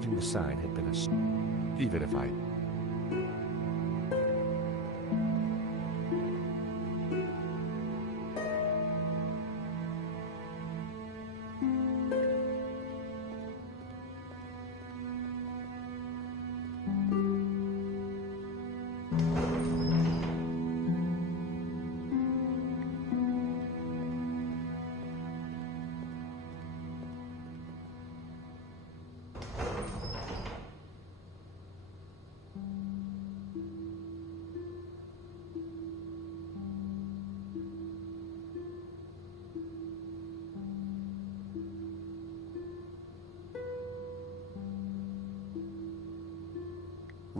Rearranging the sign had been even if I...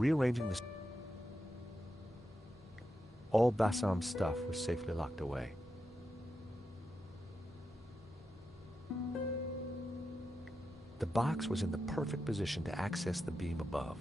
Rearranging the... All Bassam's stuff was safely locked away. The box was in the perfect position to access the beam above.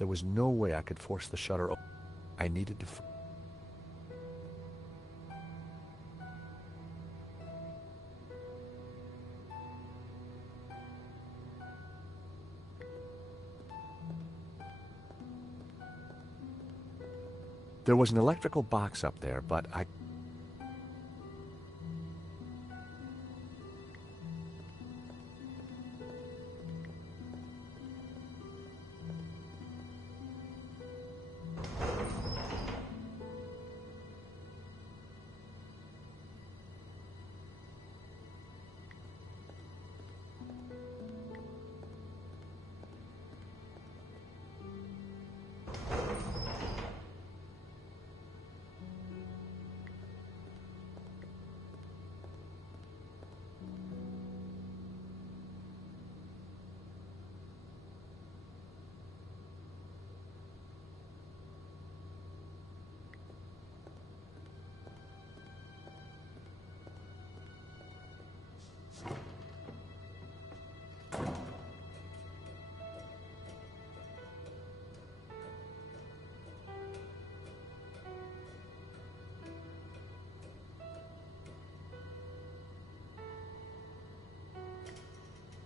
There was no way I could force the shutter open. I needed to... There was an electrical box up there, but I...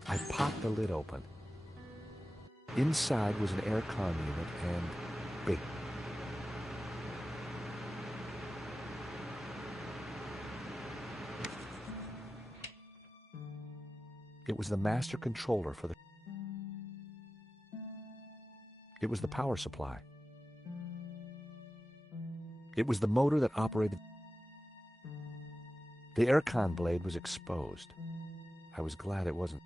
I popped the lid open. Inside was an aircon unit and big. It was the master controller for the... It was the power supply. It was the motor that operated... The aircon blade was exposed. I was glad it wasn't.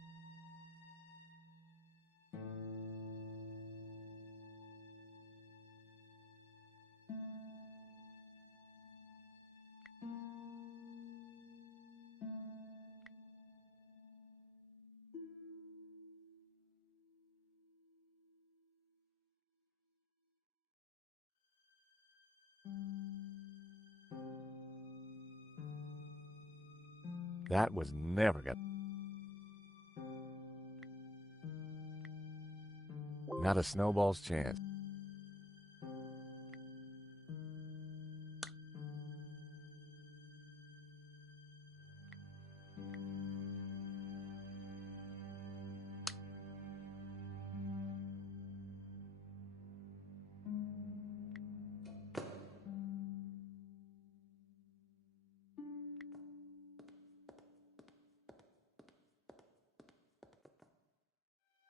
That was never good. Not a snowball's chance.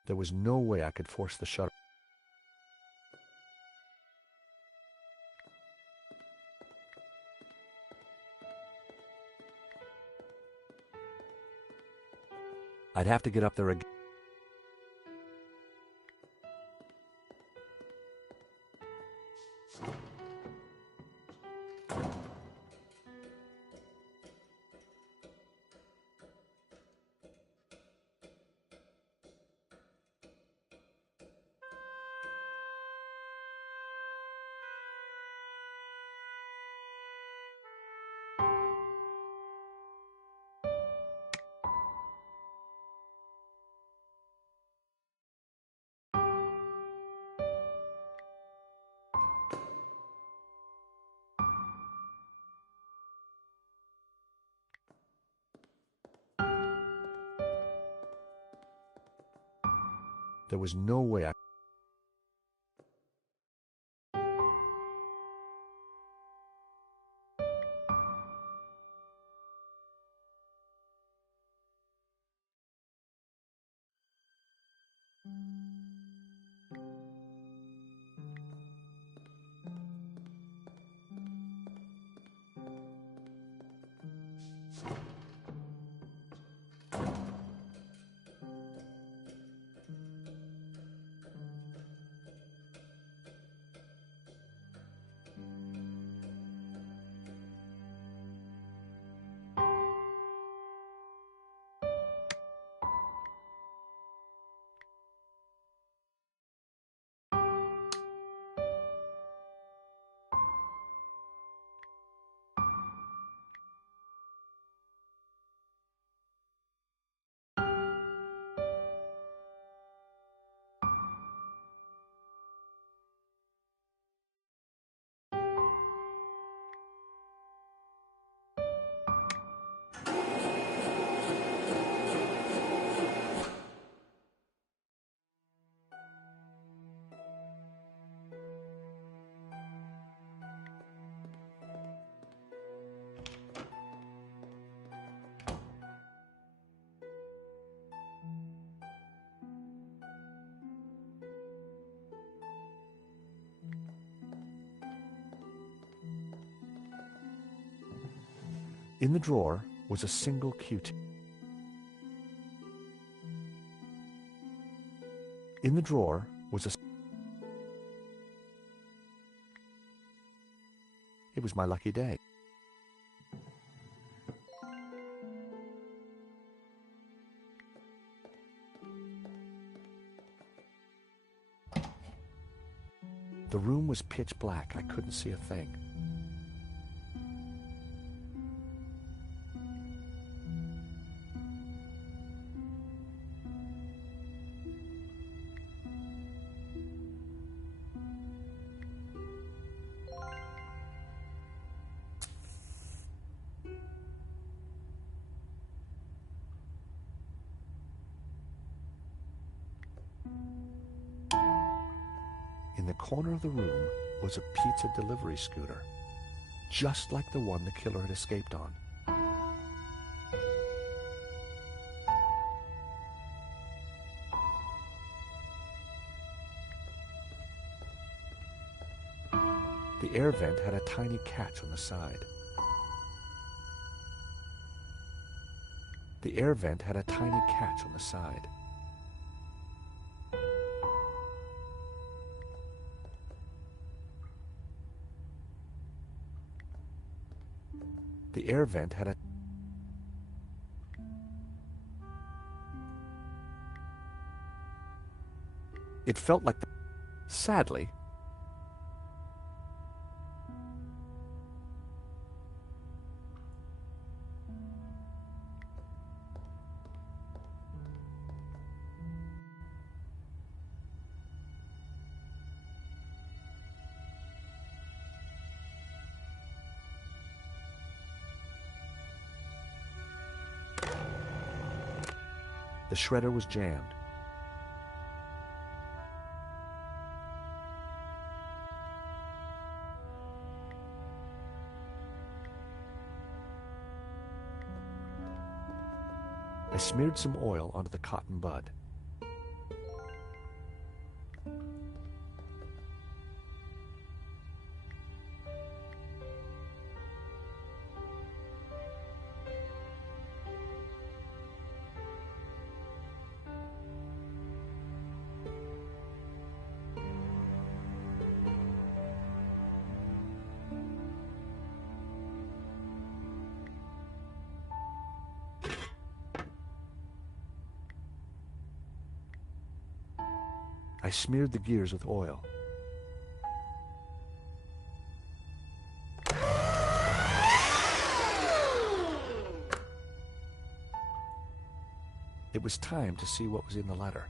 There was no way I could force the shutter. I'd have to get up there again. There was no way I... In the drawer was a single Q-tip. In the drawer was a... It was my lucky day. The room was pitch black. I couldn't see a thing. In the corner of the room was a pizza delivery scooter, just like the one the killer had escaped on. The air vent had a tiny catch on the side. The air vent had a tiny catch on the side. The air vent had a... It felt like... Sadly, the shredder was jammed. I smeared some oil onto the cotton bud. I smeared the gears with oil. It was time to see what was in the letter.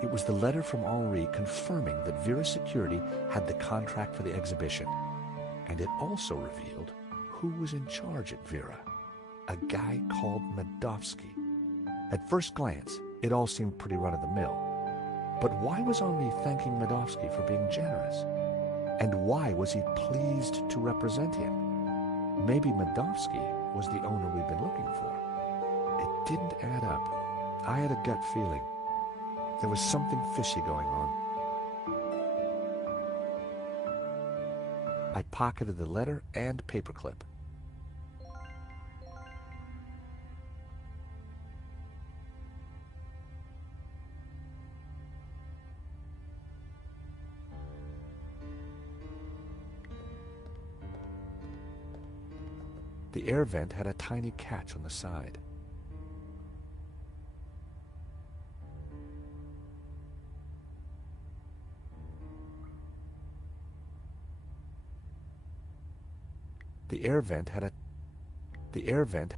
It was the letter from Henri confirming that Vera Security had the contract for the exhibition. And it also revealed who was in charge at Vera. A guy called Medovsky. At first glance, it all seemed pretty run-of-the-mill. But why was Henri thanking Medovsky for being generous? And why was he pleased to represent him? Maybe Medovsky was the owner we'd been looking for. It didn't add up. I had a gut feeling. There was something fishy going on. I pocketed the letter and paperclip. The air vent had a tiny catch on the side. The air vent had a... The air vent...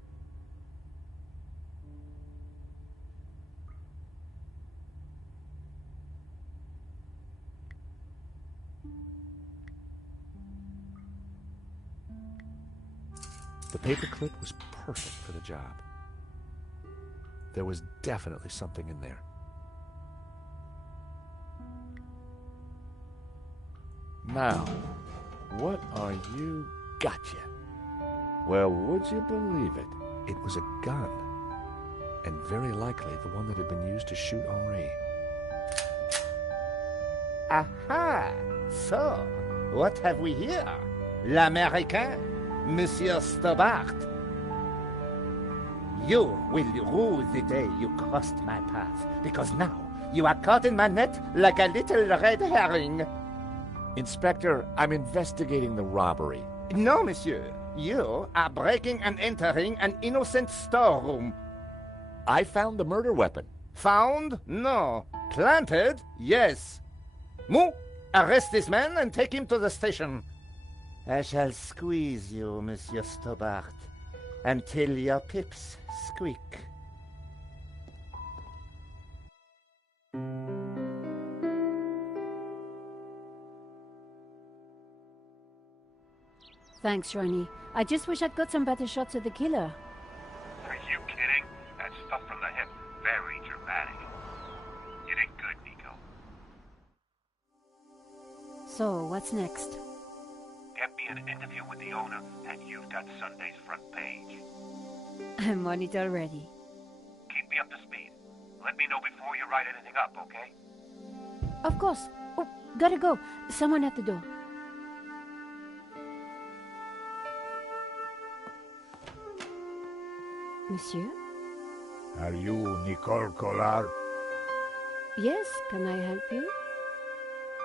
The paperclip was perfect for the job. There was definitely something in there. Now, what are you... Gotcha. Well, would you believe it? It was a gun, and very likely the one that had been used to shoot Henri. Aha! So, what have we here? L'Américain, Monsieur Stobart. You will rue the day you crossed my path, because now you are caught in my net like a little red herring. Inspector, I'm investigating the robbery. No, monsieur. You are breaking and entering an innocent storeroom. I found the murder weapon. Found? No. Planted? Yes. Mou, arrest this man and take him to the station. I shall squeeze you, Monsieur Stobart, until your pips squeak. Thanks, Ronnie. I just wish I'd got some better shots of the killer. Are you kidding? That stuff from the hip, very dramatic. You did good, Nico. So, what's next? Get me an interview with the owner, and you've got Sunday's front page. I'm on it already. Keep me up to speed. Let me know before you write anything up, okay? Of course. Oh, gotta go. Someone at the door. Monsieur? Are you Nicole Collard? Yes, can I help you?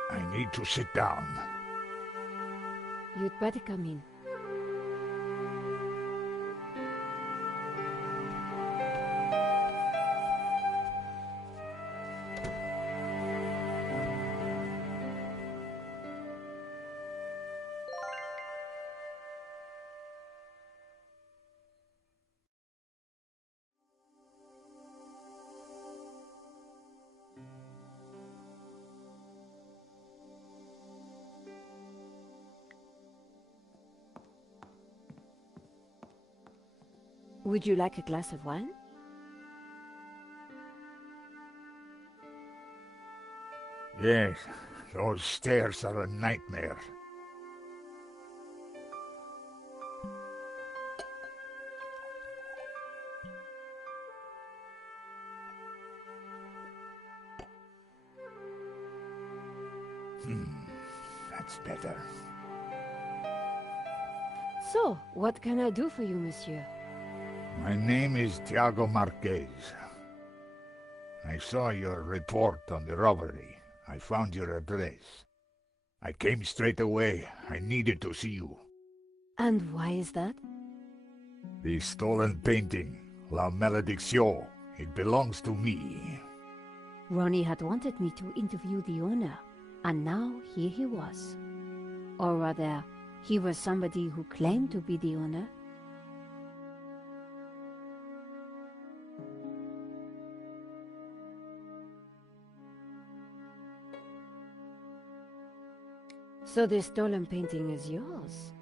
I need to sit down. You'd better come in. Would you like a glass of wine? Yes, those stairs are a nightmare. That's better. So, what can I do for you, monsieur? My name is Tiago Marquez. I saw your report on the robbery. I found your address. I came straight away. I needed to see you. And why is that? The stolen painting, La Malédiction, it belongs to me. Ronnie had wanted me to interview the owner, and now here he was. Or rather, he was somebody who claimed to be the owner. So the stolen painting is yours.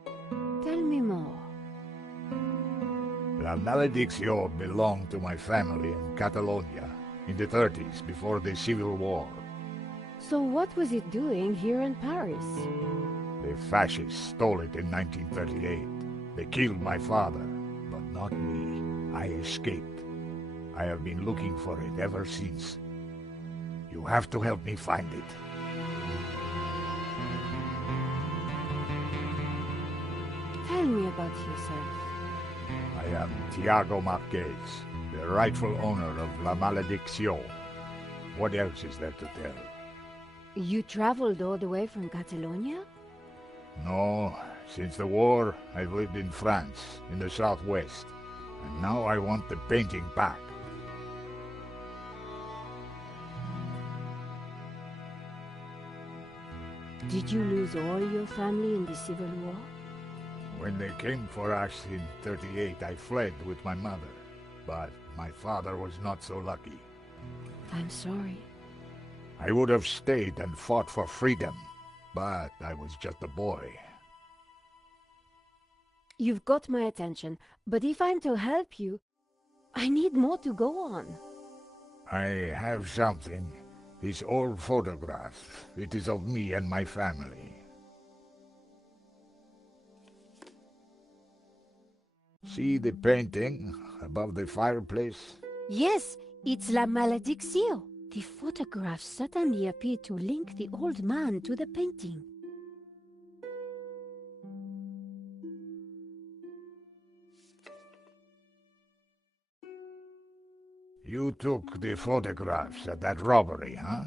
Tell me more. La Maledicció belonged to my family in Catalonia in the 30s, before the Civil War. So what was it doing here in Paris? The fascists stole it in 1938. They killed my father, but not me. I escaped. I have been looking for it ever since. You have to help me find it. Tell me about yourself. I am Tiago Marquez, the rightful owner of La Maledicció. What else is there to tell? You traveled all the way from Catalonia? No, since the war, I've lived in France, in the southwest. And now I want the painting back. Did you lose all your family in the Civil War? When they came for us in 38, I fled with my mother. But my father was not so lucky. I'm sorry. I would have stayed and fought for freedom, but I was just a boy. You've got my attention, but if I'm to help you, I need more to go on. I have something. This old photograph. It is of me and my family. See the painting above the fireplace? Yes, it's La Maledicció. The photograph suddenly appeared to link the old man to the painting. You took the photographs at that robbery, huh?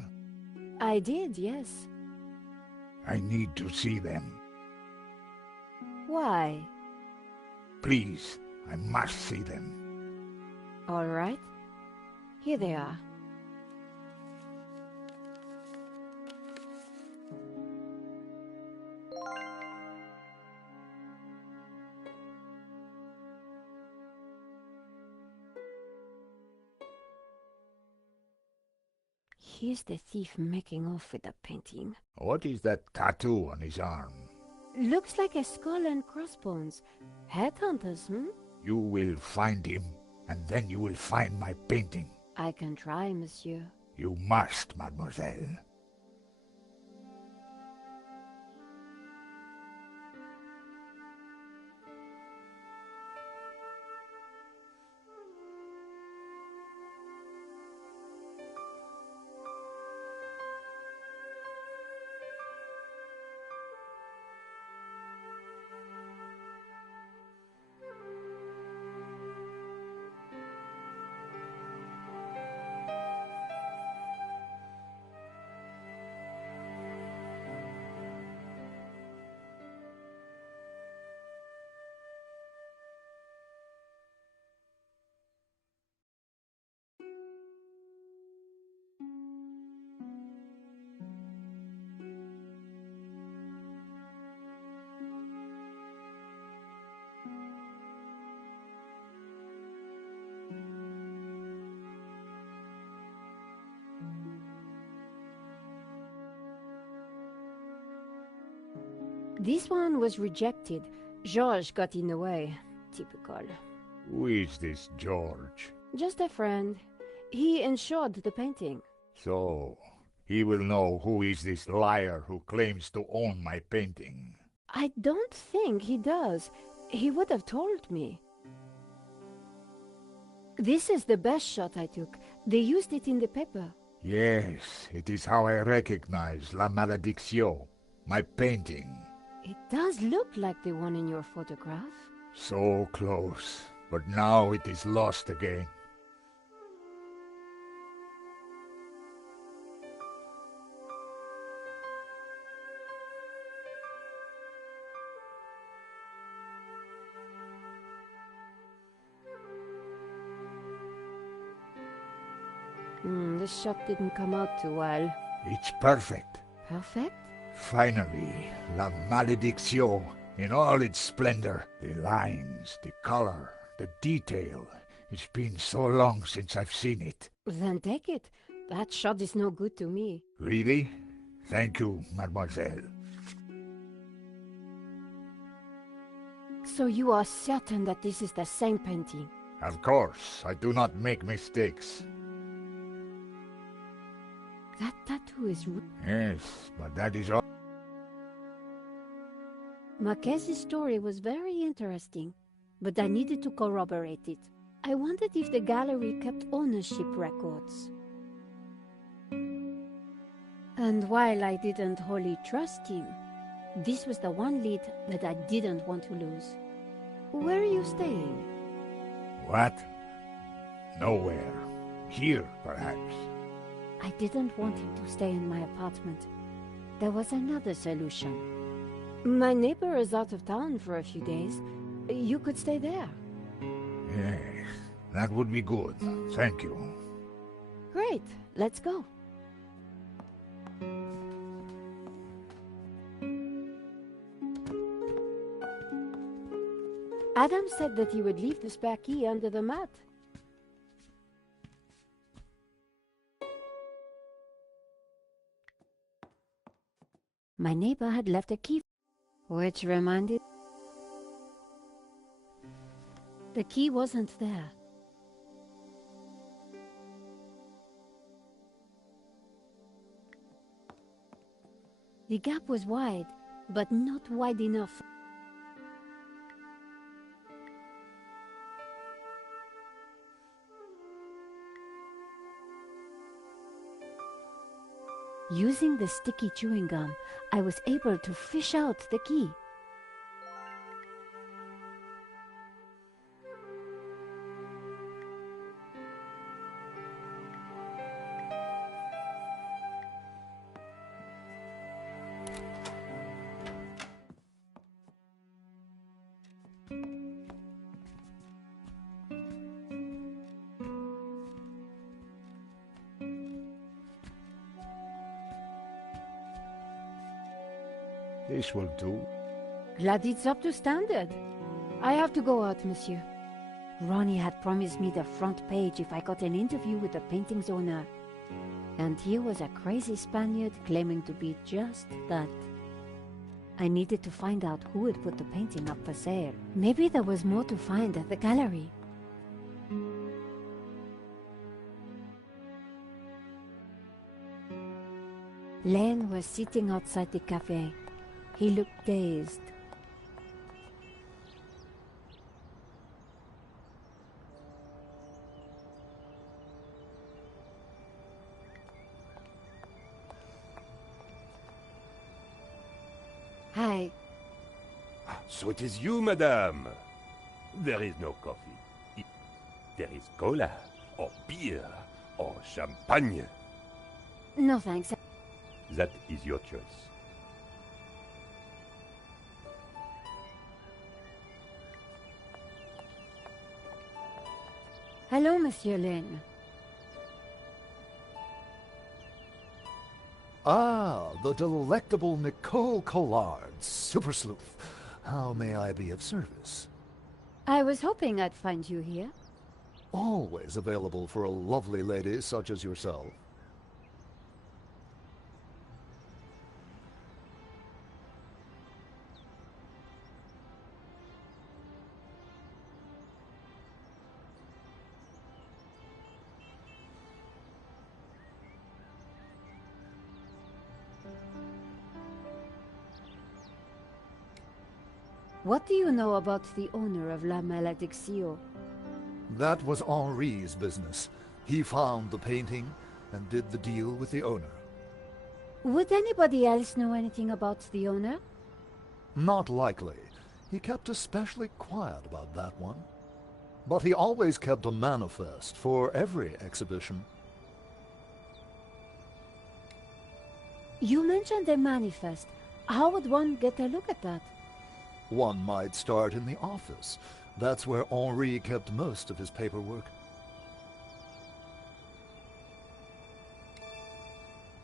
I did, yes. I need to see them. Why? Please, I must see them. All right. Here they are. Here's the thief making off with the painting. What is that tattoo on his arm? Looks like a skull and crossbones. Headhunters, hmm? You will find him, and then you will find my painting. I can try, monsieur. You must, mademoiselle. This one was rejected. Georges got in the way. Typical. Who is this George? Just a friend. He insured the painting. So, he will know who is this liar who claims to own my painting. I don't think he does. He would have told me. This is the best shot I took. They used it in the paper. Yes, it is how I recognize La Maledicció, my painting. It does look like the one in your photograph. So close, but now it is lost again. This shot didn't come out too well. It's perfect. Perfect? Finally, La Maledicció, in all its splendor. The lines, the color, the detail. It's been so long since I've seen it. Then take it. That shot is no good to me. Really? Thank you, mademoiselle. So you are certain that this is the same painting? Of course, I do not make mistakes. That tattoo is... Yes, but that is all. Marquez's story was very interesting, but I needed to corroborate it. I wondered if the gallery kept ownership records. And while I didn't wholly trust him, this was the one lead that I didn't want to lose. Where are you staying? What? Nowhere. Here, perhaps. I didn't want him to stay in my apartment. There was another solution. My neighbor is out of town for a few days. You could stay there. Yes, that would be good. Thank you. Great, let's go. Adam said that he would leave the spare key under the mat. My neighbor had left a key, which reminded... The key wasn't there. The gap was wide, but not wide enough. Using the sticky chewing gum, I was able to fish out the key. This will do. Glad it's up to standard. I have to go out, monsieur. Ronnie had promised me the front page if I got an interview with the painting's owner. And here was a crazy Spaniard claiming to be just that. I needed to find out who had put the painting up for sale. Maybe there was more to find at the gallery. Len was sitting outside the cafe. He looked dazed. Hi. So it is you, madame. There is no coffee. There is cola, or beer, or champagne. No thanks. That is your choice. Hello, Monsieur Len. Ah, the delectable Nicole Collard, super sleuth. How may I be of service? I was hoping I'd find you here. Always available for a lovely lady such as yourself. What do you know about the owner of La Malédiction? That was Henri's business. He found the painting and did the deal with the owner. Would anybody else know anything about the owner? Not likely. He kept especially quiet about that one. But he always kept a manifest for every exhibition. You mentioned a manifest. How would one get a look at that? One might start in the office. That's where Henri kept most of his paperwork.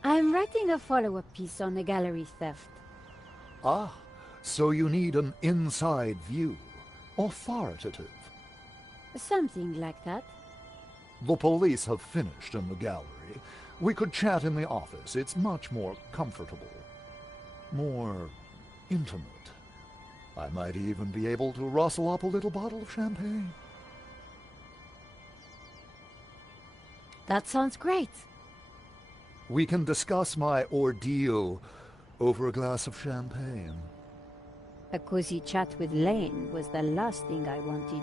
I'm writing a follow-up piece on the gallery theft. Ah, so you need an inside view. Authoritative. Something like that. The police have finished in the gallery. We could chat in the office. It's much more comfortable. More intimate. I might even be able to rustle up a little bottle of champagne. That sounds great. We can discuss my ordeal over a glass of champagne. A cozy chat with Lane was the last thing I wanted.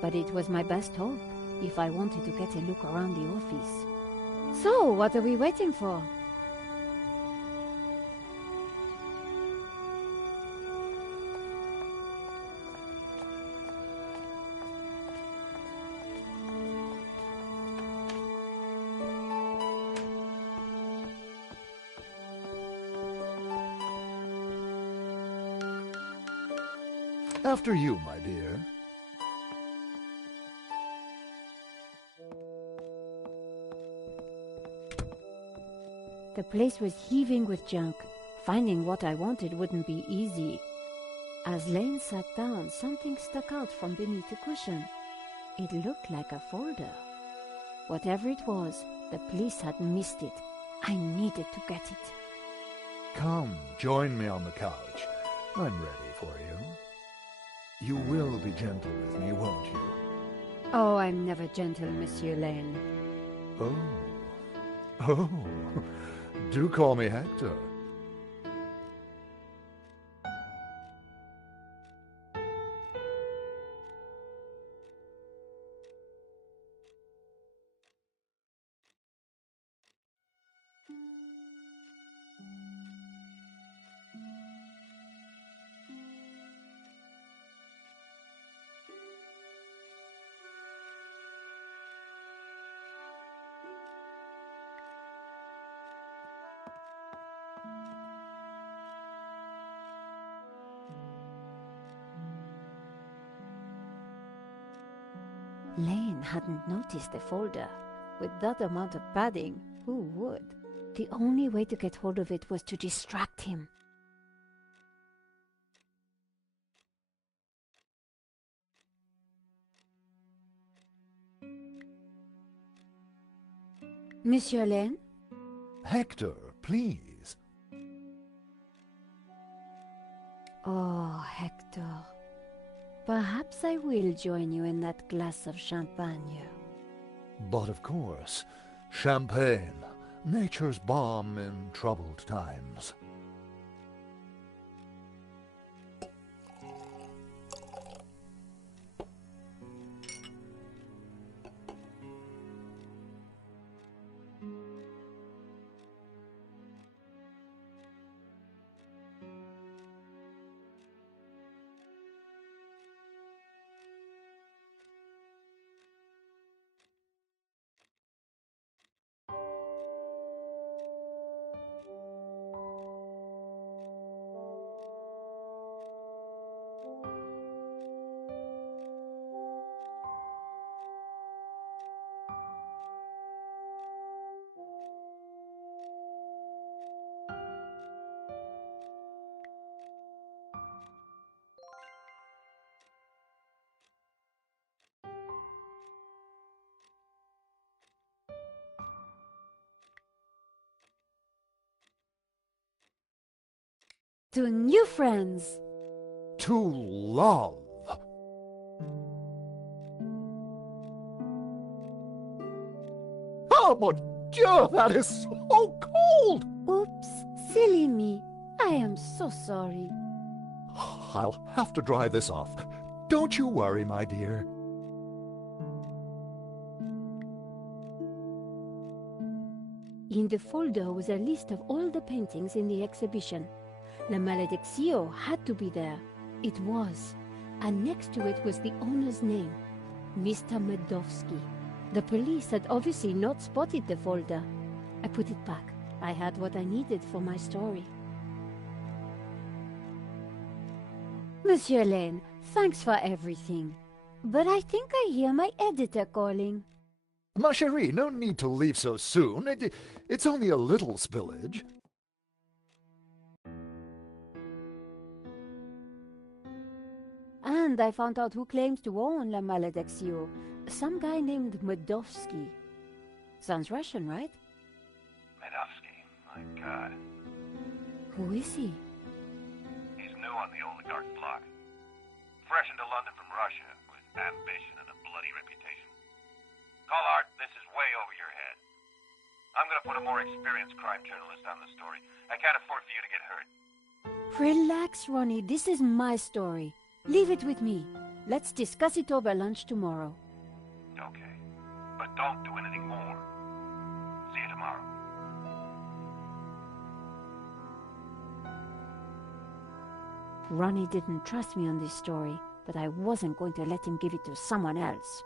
But it was my best hope if I wanted to get a look around the office. So, what are we waiting for? After you, my dear. The place was heaving with junk. Finding what I wanted wouldn't be easy. As Lane sat down, something stuck out from beneath the cushion. It looked like a folder. Whatever it was, the police had missed it. I needed to get it. Come, join me on the couch. I'm ready for you. You will be gentle with me, won't you? Oh, I'm never gentle, Monsieur Lane. Oh. Do call me Hector. Lane hadn't noticed the folder. With that amount of padding, who would? The only way to get hold of it was to distract him. Monsieur Lane? Hector, please. Oh, Hector. Perhaps I will join you in that glass of champagne. But of course, champagne, nature's balm in troubled times. To new friends! To love! Oh, mon Dieu, that is so cold! Oops, silly me. I am so sorry. I'll have to dry this off. Don't you worry, my dear. In the folder was a list of all the paintings in the exhibition. La Malediccio had to be there. It was. And next to it was the owner's name, Mr. Medovsky. The police had obviously not spotted the folder. I put it back. I had what I needed for my story. Monsieur Lane, thanks for everything. But I think I hear my editor calling. Ma chérie, no need to leave so soon. It's only a little spillage. And I found out who claims to own La Malediccio. Some guy named Medovsky. Sounds Russian, right? Medovsky, my God. Who is he? He's new on the oligarch block. fresh into London from Russia with ambition and a bloody reputation. Collard, this is way over your head. I'm gonna put a more experienced crime journalist on the story. I can't afford for you to get hurt. Relax, Ronnie. This is my story. Leave it with me. Let's discuss it over lunch tomorrow. Okay. But don't do anything more. See you tomorrow. Ronnie didn't trust me on this story, but I wasn't going to let him give it to someone else.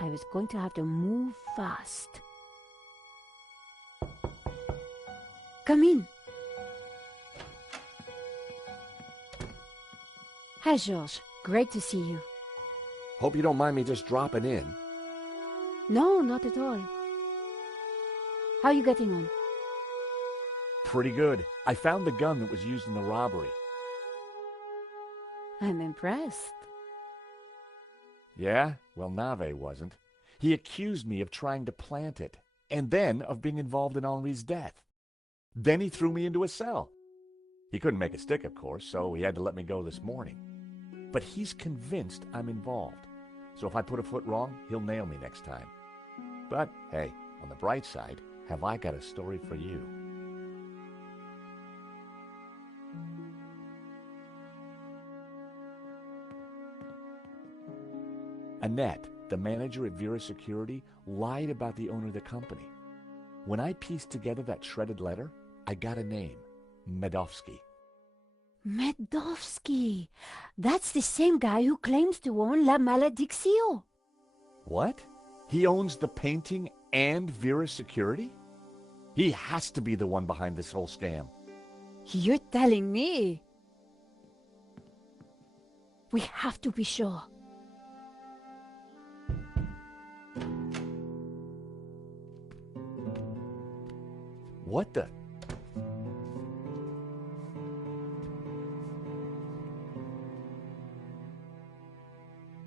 I was going to have to move fast. Come in. Hi, Georges. Great to see you. Hope you don't mind me just dropping in. No, not at all. How are you getting on? Pretty good. I found the gun that was used in the robbery. I'm impressed. Yeah? Well, Nave wasn't. He accused me of trying to plant it, and then of being involved in Henri's death. Then he threw me into a cell. He couldn't make a stick, of course, so he had to let me go this morning. But he's convinced I'm involved. So if I put a foot wrong, he'll nail me next time. But, hey, on the bright side, have I got a story for you. Annette, the manager at Vera Security, lied about the owner of the company. When I pieced together that shredded letter, I got a name, Medovsky. Medovsky! That's the same guy who claims to own La Malediccio. What? He owns the painting and Vera Security? He has to be the one behind this whole scam. You're telling me? We have to be sure. What the?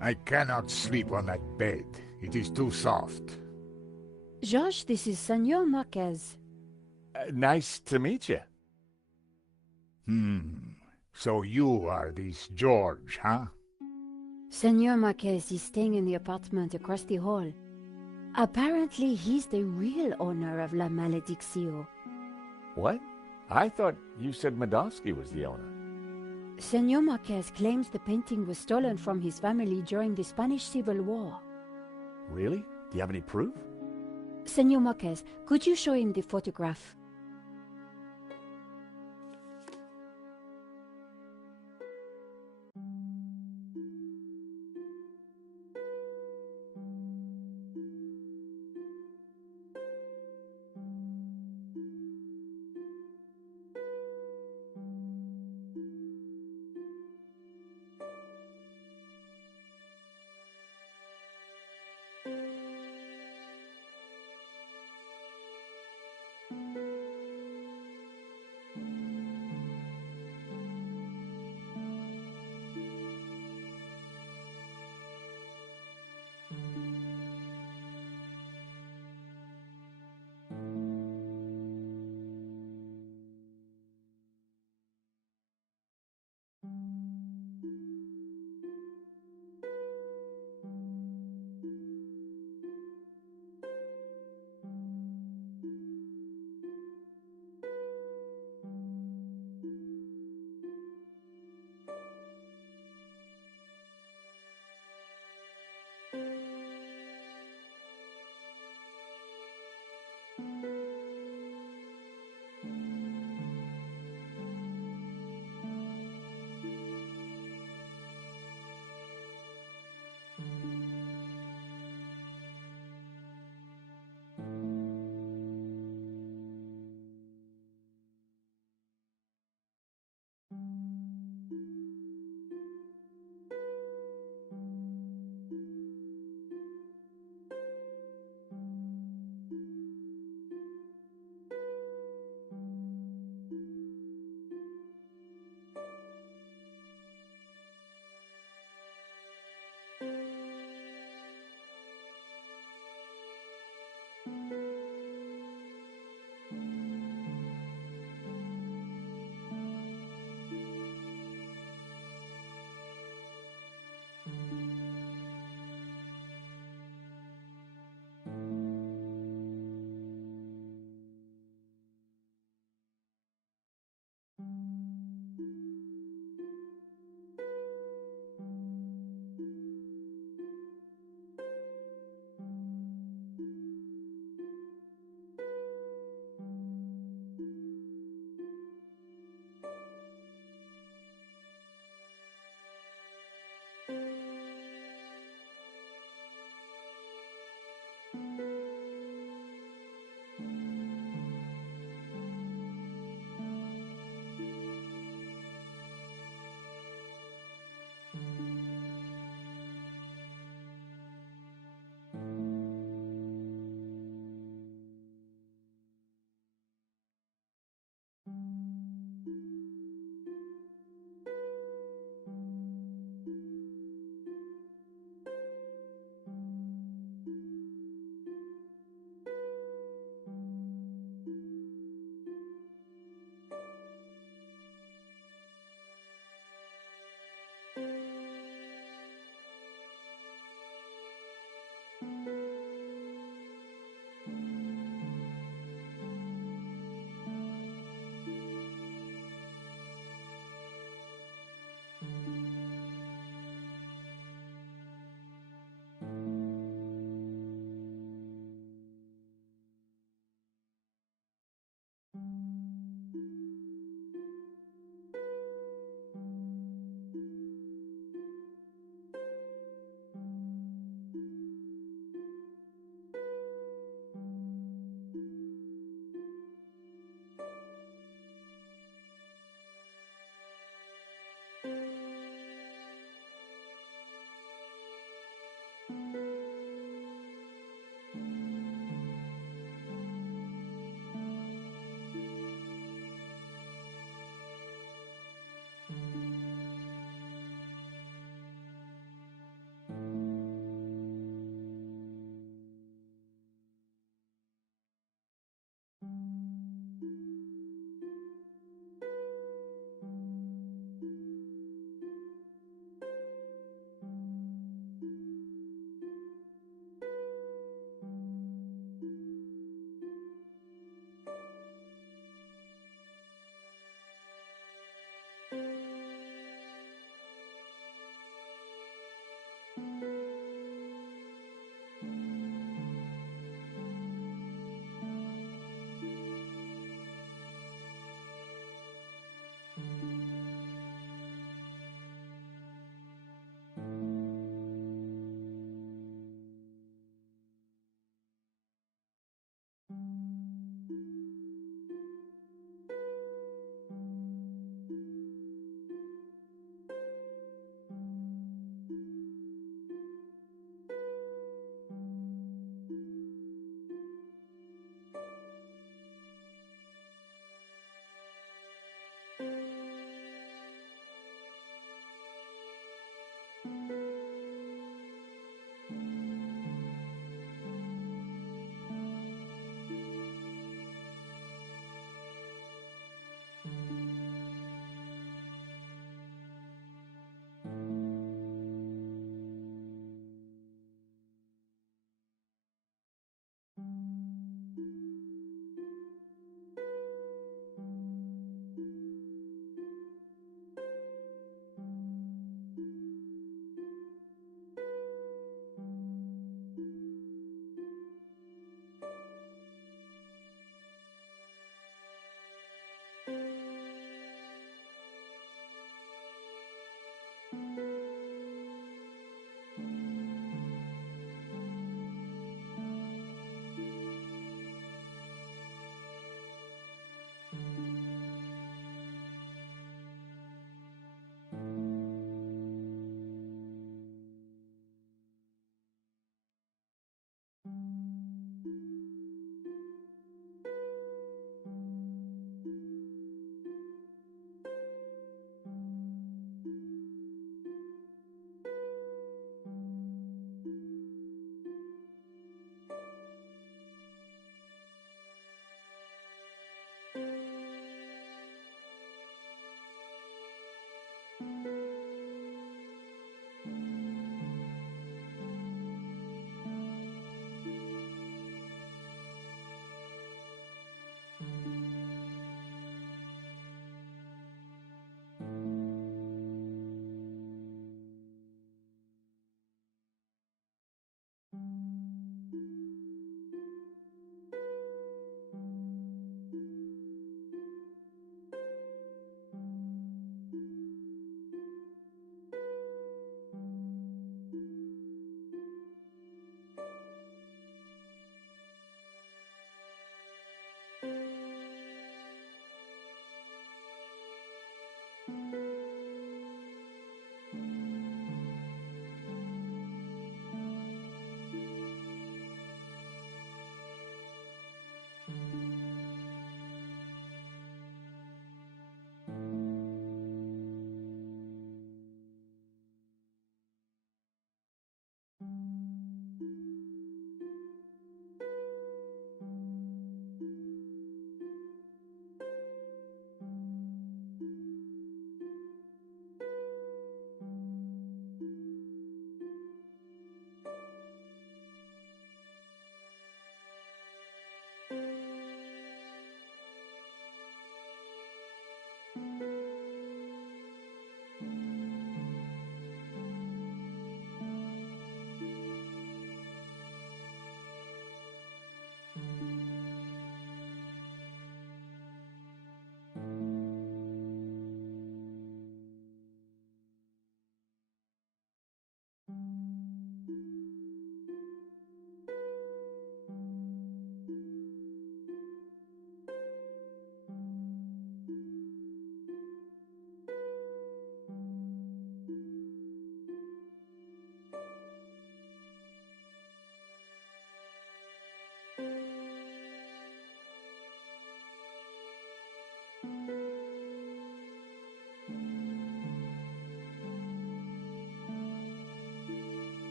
I cannot sleep on that bed. It is too soft. Georges, this is Senor Marquez. Nice to meet you. So you are this George, huh? Senor Marquez is staying in the apartment across the hall. Apparently, he's the real owner of La Malediccio. What? I thought you said Medovsky was the owner. Senor Marquez claims the painting was stolen from his family during the Spanish Civil War. Really? Do you have any proof? Senor Marquez, could you show him the photograph?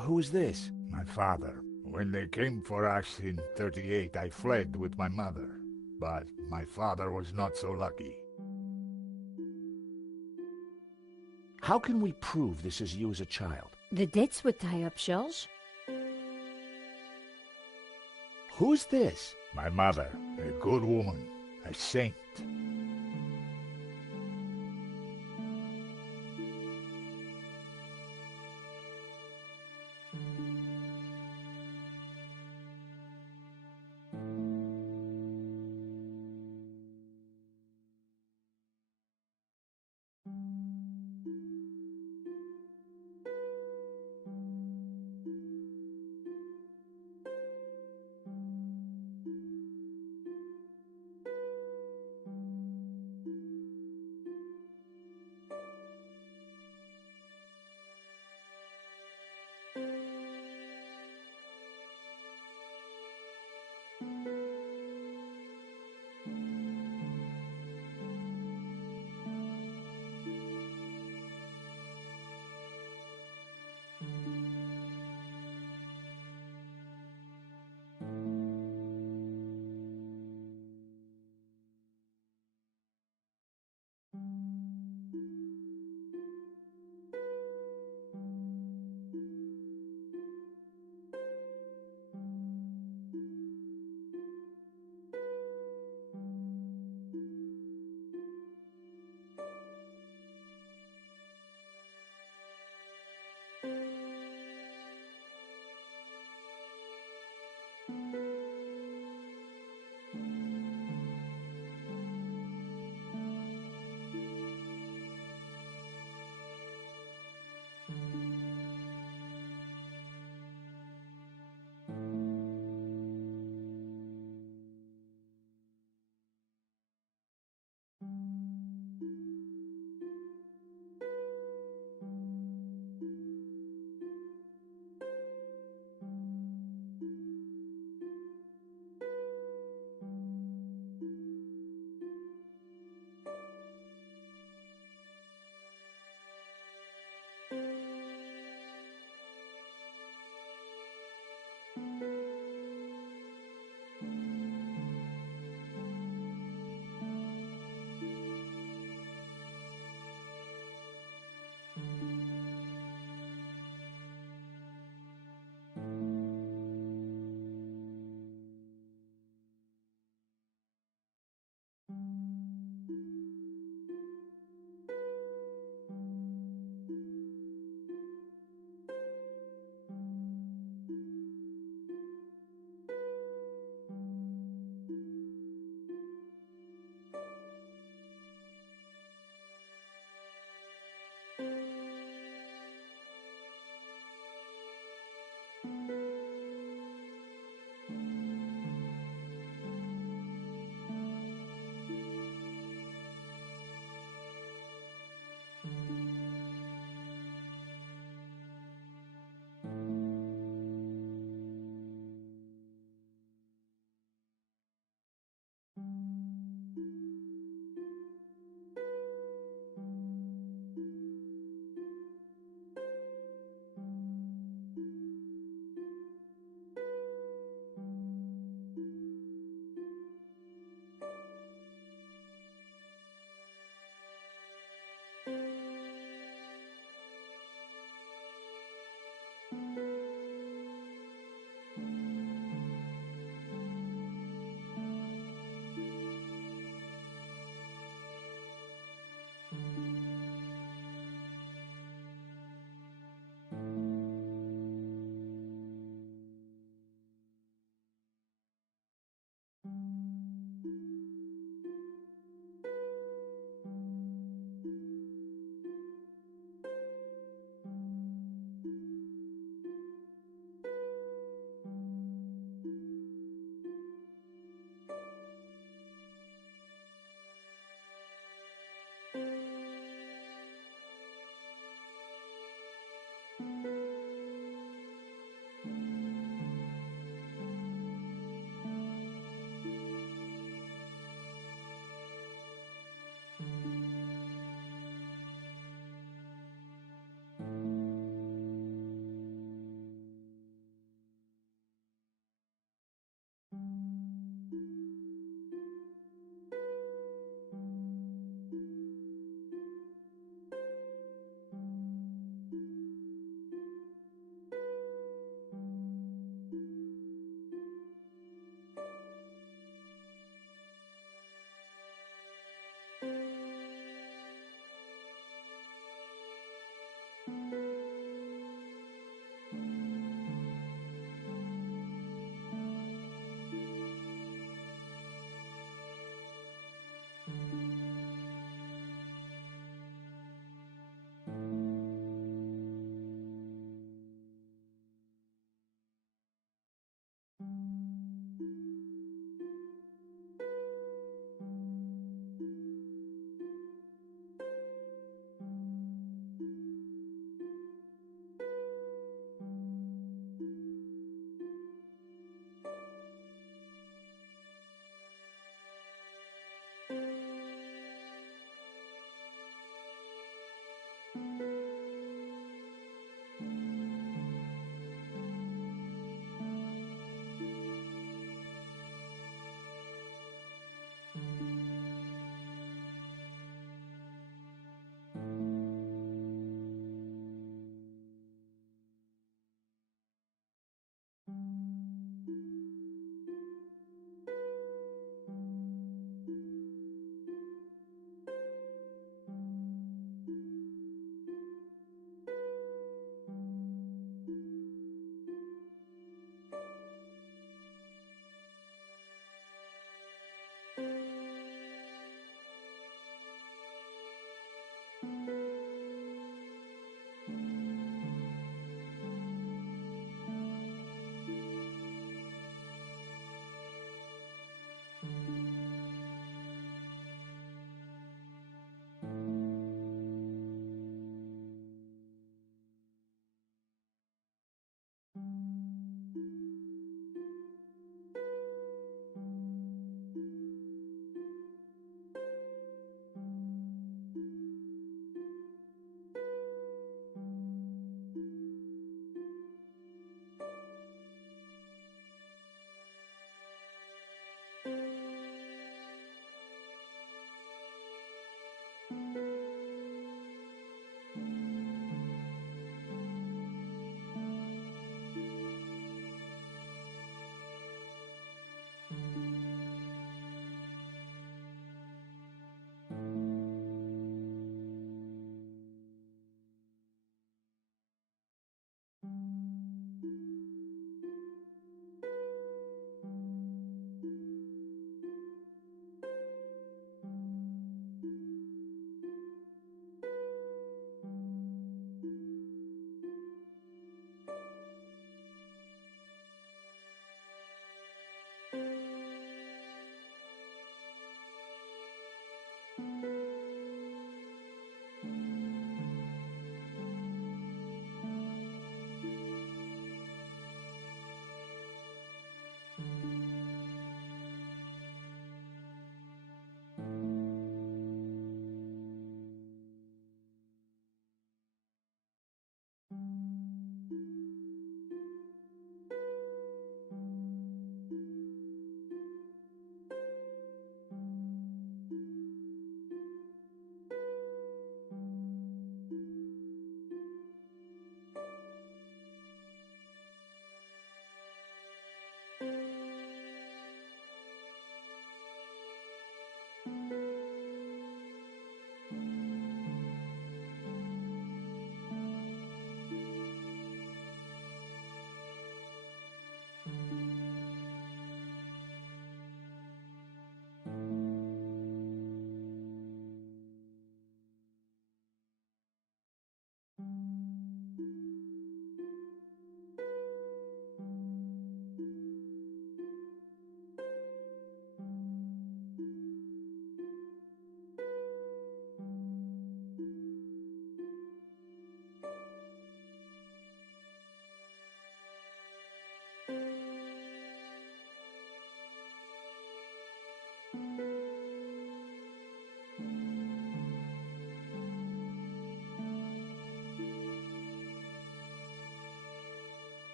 Who is this? My father. When they came for us in 38, I fled with my mother. But my father was not so lucky. How can we prove this is you as a child? The dates would tie up, George. Who's this? My mother, a good woman, a saint.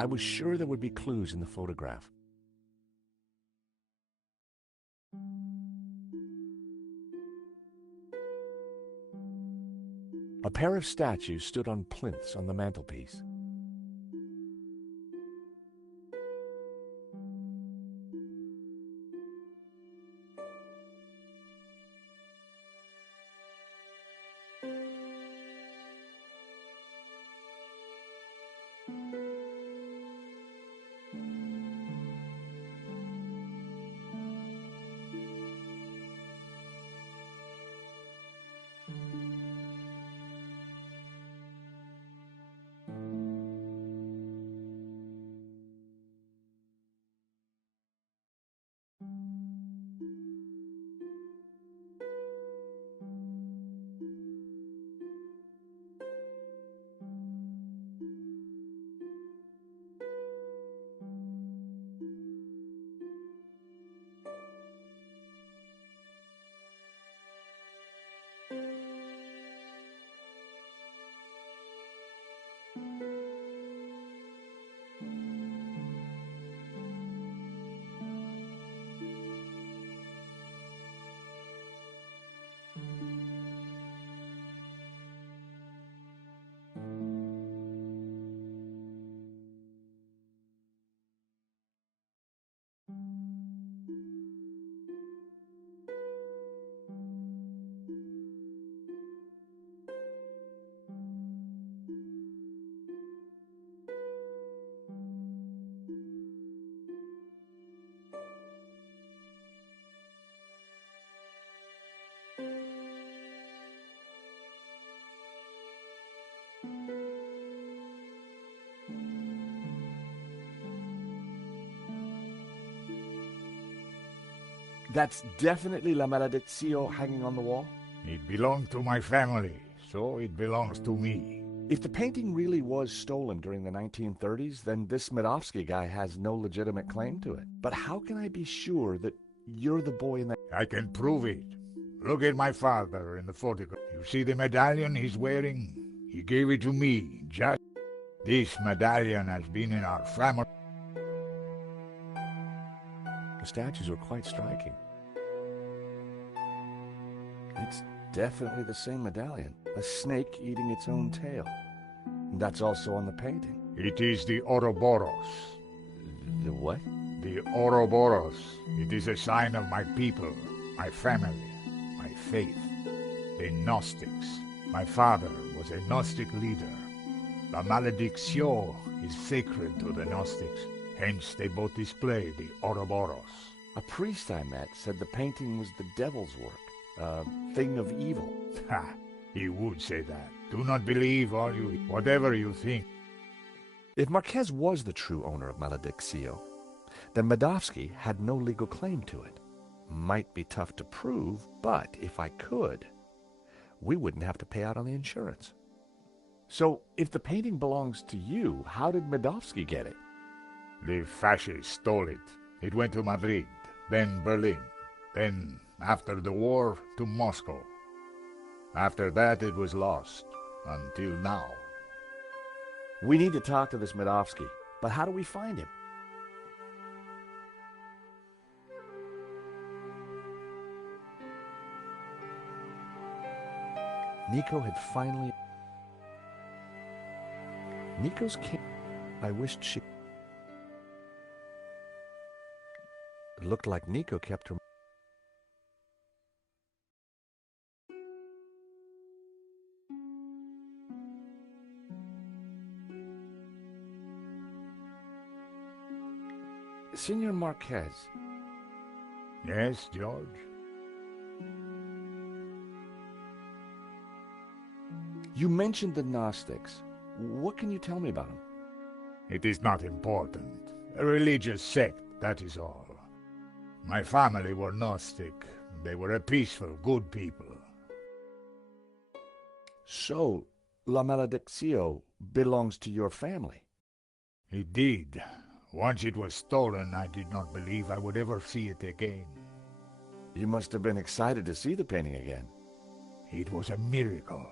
I was sure there would be clues in the photograph. A pair of statues stood on plinths on the mantelpiece. That's definitely La Malediccio hanging on the wall? It belonged to my family, so it belongs to me. If the painting really was stolen during the 1930s, then this Smirnovsky guy has no legitimate claim to it. But how can I be sure that you're the boy in that... I can prove it. Look at my father in the photograph. You see the medallion he's wearing? He gave it to me, just... This medallion has been in our family. The statues were quite striking. It's definitely the same medallion. A snake eating its own tail. That's also on the painting. It is the Ouroboros. The what? The Ouroboros. It is a sign of my people, my family, my faith. The Gnostics. My father was a Gnostic leader. La Malediccio is sacred to the Gnostics. Hence they both display the Ouroboros. A priest I met said the painting was the devil's work. A thing of evil. Ha! He would say that. Do not believe whatever you think. If Marquez was the true owner of Malediccio, then Medovsky had no legal claim to it. Might be tough to prove, but if I could, we wouldn't have to pay out on the insurance. So, if the painting belongs to you, how did Medovsky get it? The fascists stole it. It went to Madrid, then Berlin, then, after the war, to Moscow. After that, it was lost, until now. We need to talk to this Medovsky, but how do we find him? Nico had finally... Nico's king... I wished she... It looked like Nico kept her... Senor Marquez. Yes, George? You mentioned the Gnostics. What can you tell me about them? It is not important. A religious sect, that is all. My family were Gnostic. They were a peaceful, good people. So, La Malediccio belongs to your family? It did. Once it was stolen, I did not believe I would ever see it again. You must have been excited to see the painting again. It was a miracle.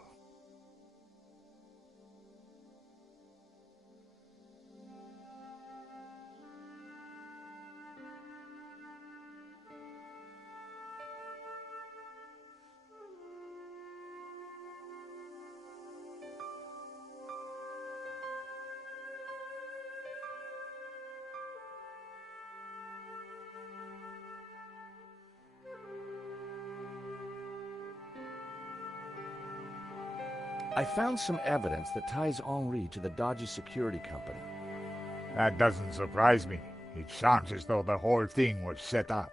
I found some evidence that ties Henri to the dodgy security company. That doesn't surprise me. It sounds as though the whole thing was set up.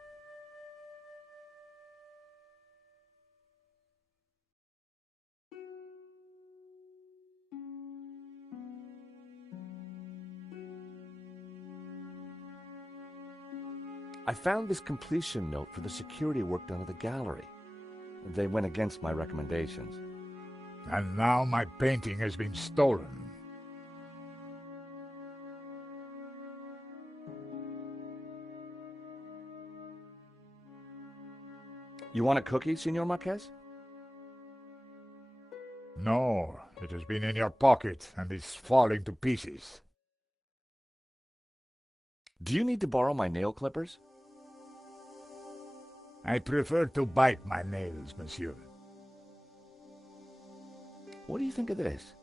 I found this completion note for the security work done at the gallery. They went against my recommendations. And now my painting has been stolen. You want a cookie, Senor Marquez? No, it has been in your pocket and is falling to pieces. Do you need to borrow my nail clippers? I prefer to bite my nails, monsieur. What do you think of this?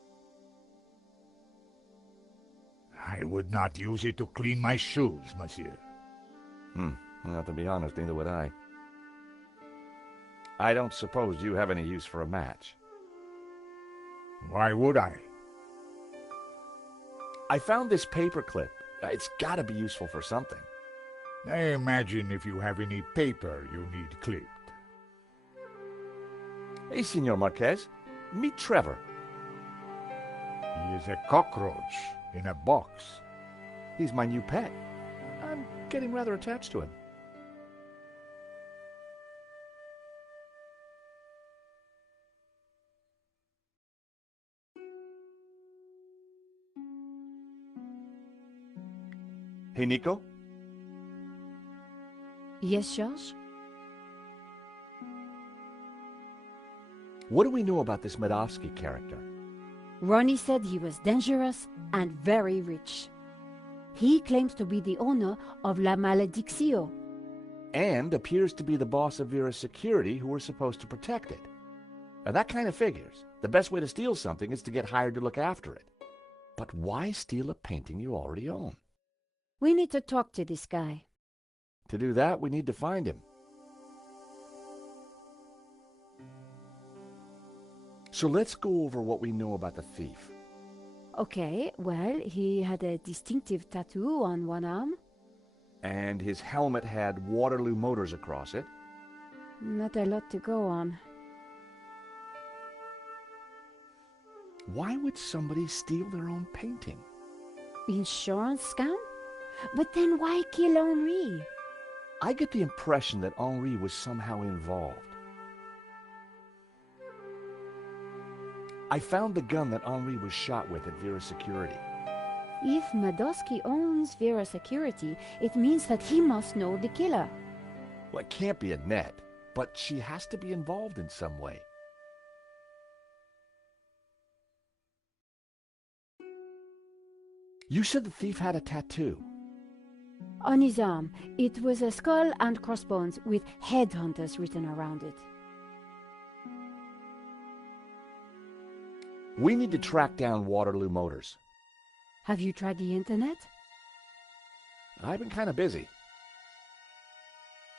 I would not use it to clean my shoes, monsieur. Well, to be honest, neither would I. I don't suppose you have any use for a match. Why would I? I found this paper clip. It's gotta be useful for something. I imagine if you have any paper you need clipped. Hey, Senor Marquez. Meet Trevor. He is a cockroach in a box. He's my new pet. I'm getting rather attached to him. Hey, Nico? Yes, George? What do we know about this Medovsky character? Ronnie said he was dangerous and very rich. He claims to be the owner of La Malediccio. And appears to be the boss of Vera's security who were supposed to protect it. Now that kind of figures. The best way to steal something is to get hired to look after it. But why steal a painting you already own? We need to talk to this guy. To do that, we need to find him. So let's go over what we know about the thief. Okay, well, he had a distinctive tattoo on one arm. And his helmet had Waterloo Motors across it. Not a lot to go on. Why would somebody steal their own painting? Insurance scam? But then why kill Henri? I get the impression that Henri was somehow involved. I found the gun that Henri was shot with at Vera Security. If Madowski owns Vera Security, it means that he must know the killer. Well, it can't be Annette, but she has to be involved in some way. You said the thief had a tattoo. On his arm, it was a skull and crossbones with headhunters written around it. We need to track down Waterloo Motors. Have you tried the internet? I've been kind of busy.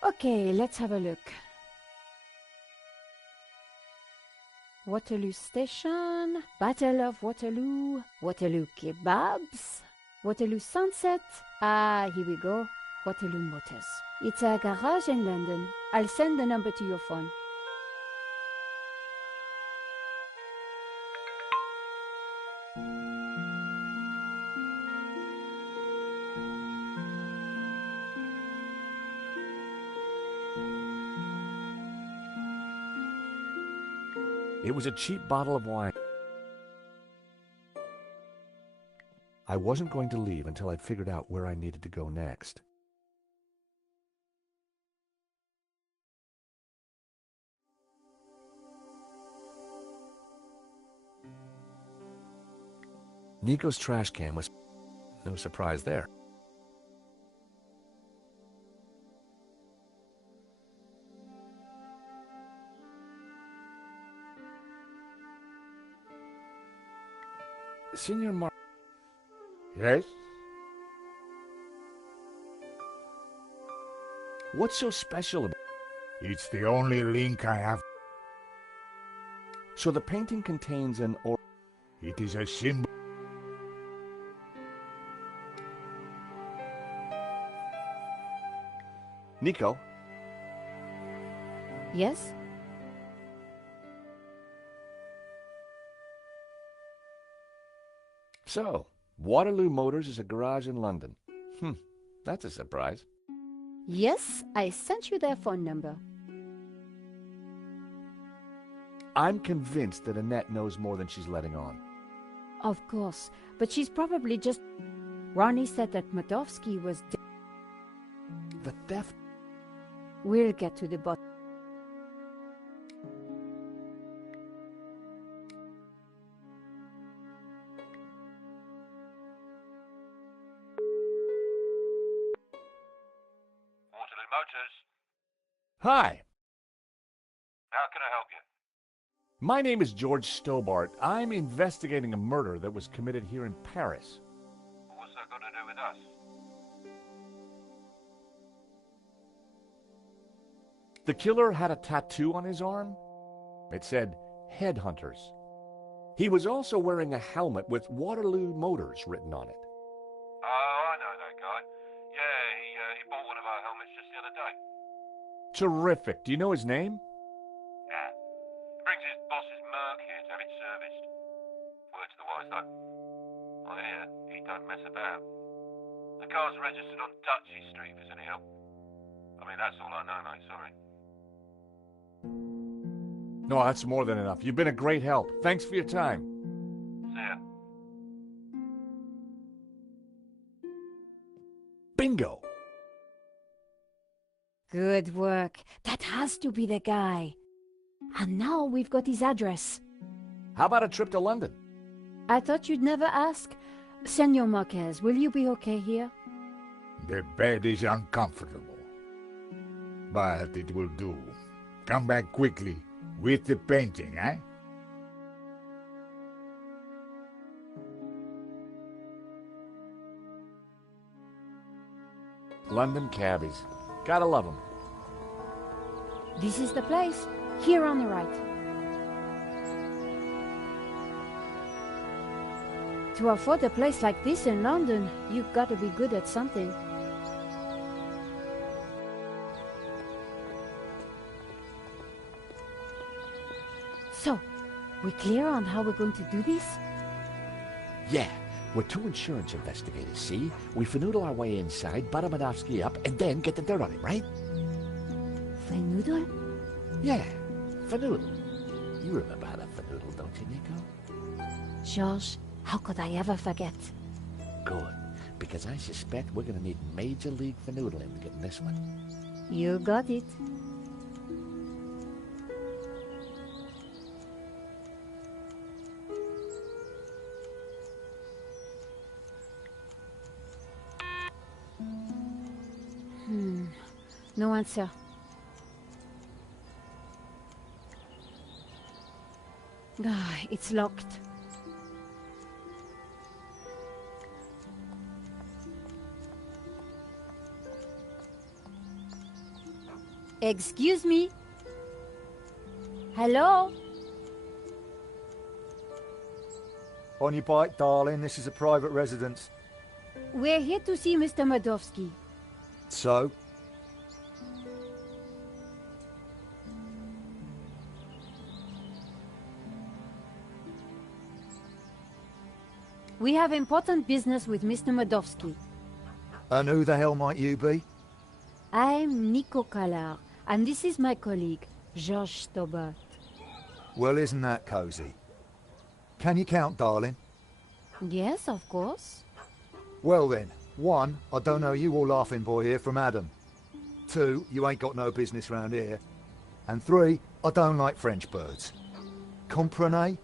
Okay, let's have a look. Waterloo Station, Battle of Waterloo, Waterloo Kebabs, Waterloo Sunset. Ah, here we go. Waterloo Motors. It's a garage in London. I'll send the number to your phone. It was a cheap bottle of wine. I wasn't going to leave until I'd figured out where I needed to go next. Nico's trash can was no surprise there. Senor Mar... Yes? What's so special about... It's the only link I have. So the painting contains an or... It is a symbol. Nico? Yes? So, Waterloo Motors is a garage in London. That's a surprise. Yes, I sent you their phone number. I'm convinced that Annette knows more than she's letting on. Of course, but she's probably just... Ronnie said that Madowski was dead. The theft... We'll get to the bottom. Waterloo Motors. Hi! How can I help you? My name is George Stobart. I'm investigating a murder that was committed here in Paris. What's that got to do with us? The killer had a tattoo on his arm. It said, Headhunters. He was also wearing a helmet with Waterloo Motors written on it. Oh, I know that guy. Yeah, he bought one of our helmets just the other day. Terrific. Do you know his name? Yeah. He brings his boss's Merc here to have it serviced. Word to the wise, though. I hear he don't mess about. The car's registered on Dutchy Street, if there's any help. I mean, that's all I know, mate, sorry. No, that's more than enough. You've been a great help. Thanks for your time. See ya. Bingo! Good work. That has to be the guy. And now we've got his address. How about a trip to London? I thought you'd never ask. Senor Marquez, will you be okay here? The bed is uncomfortable. But it will do. Come back quickly with the painting, eh? London cabbies. Gotta love them. This is the place. Here on the right. To afford a place like this in London, you've got to be good at something. So, we clear on how we're going to do this? Yeah, We're two insurance investigators, see? We finadoodle our way inside, butter Madovsky up, and then get the dirt on him, right? Fanoodle? Yeah, finadoodle. You remember how to finadoodle, don't you, Nico? George, how could I ever forget? Good, because I suspect we're gonna need Major League finadoodling to get in this one. You got it. No answer. Ah, it's locked. Excuse me? Hello? On your bike, darling. This is a private residence. We're here to see Mr. Madovsky. So? We have important business with Mr. Madovsky. And who the hell might you be? I'm Nico Kalar, and this is my colleague, Georges Stobart. Well, isn't that cozy? Can you count, darling? Yes, of course. Well then, 1, I don't know you or Laughing Boy here from Adam. 2, you ain't got no business round here. And 3, I don't like French birds. Comprenez?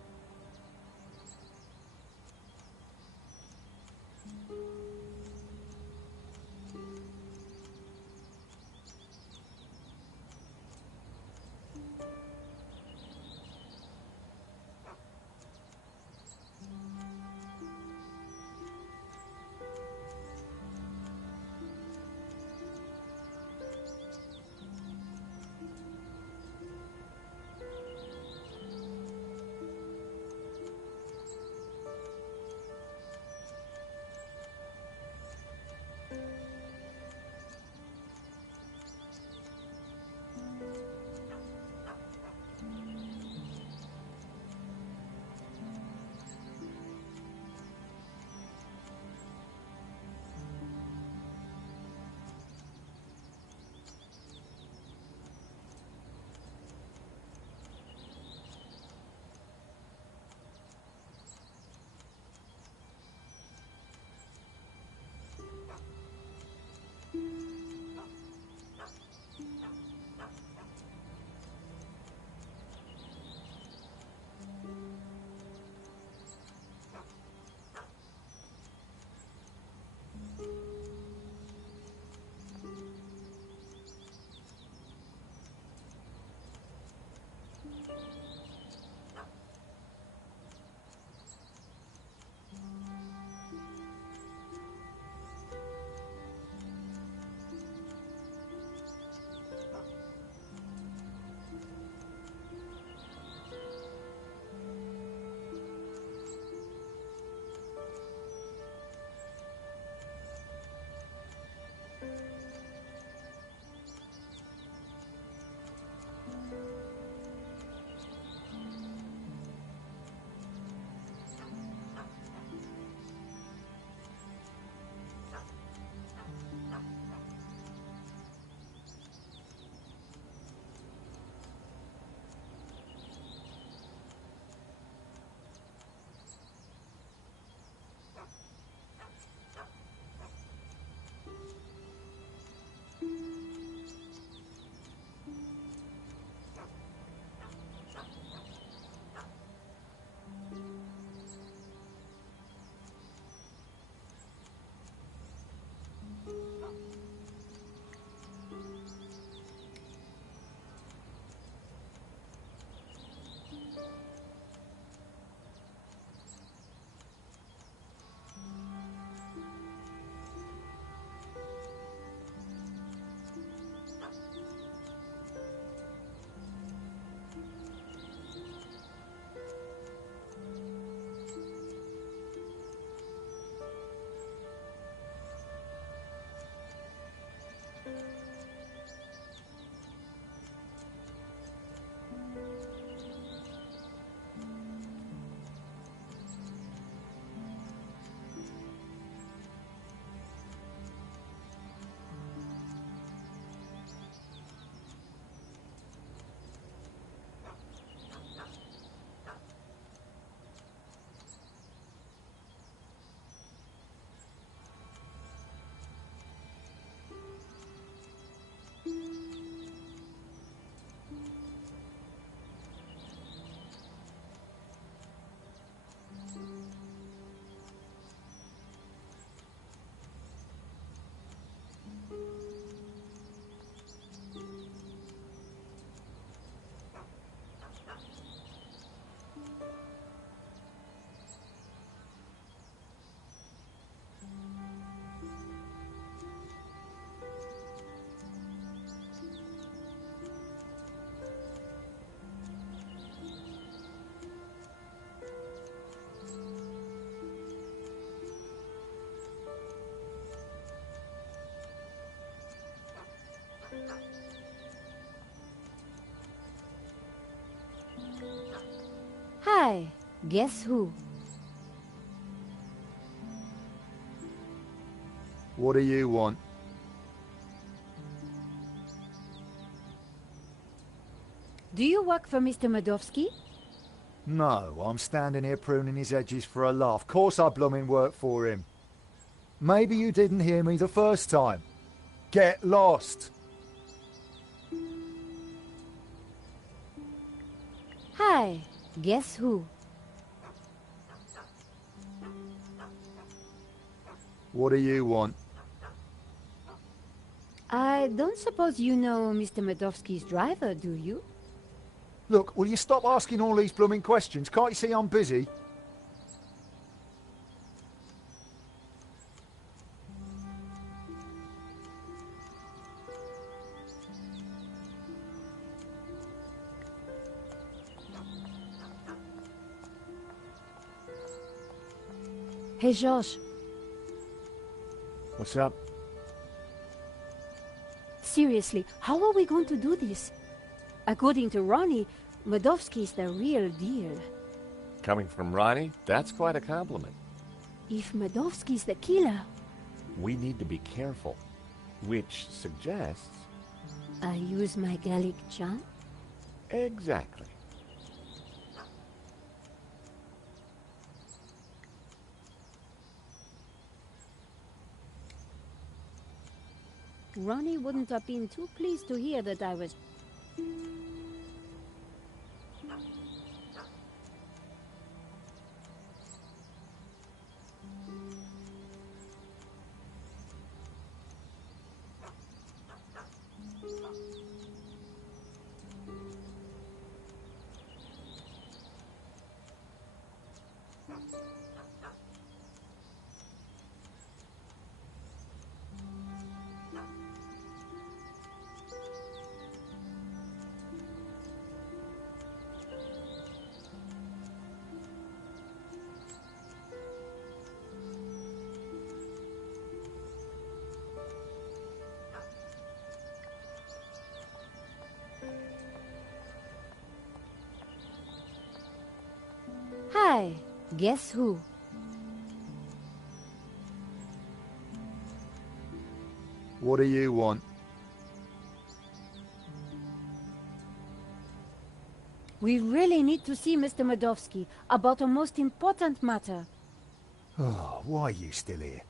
guess who? What do you want? Do you work for Mr. Medovsky? No, I'm standing here pruning his edges for a laugh. Course I bloomin' work for him. Maybe you didn't hear me the first time. Get lost! Hi, guess who? What do you want? I don't suppose you know Mr. Medovsky's driver, do you? Look, will you stop asking all these blooming questions? Can't you see I'm busy? Hey, George. What's up? Seriously, how are we going to do this? According to Ronnie, Medovsky's the real deal. Coming from Ronnie, that's quite a compliment. If Medovsky's the killer, We need to be careful, which suggests... I use my Gallic charm? Exactly. Ronnie wouldn't have been too pleased to hear that I was... Hi, guess who? What do you want? We really need to see Mr. Medovsky about a most important matter. Oh, why are you still here?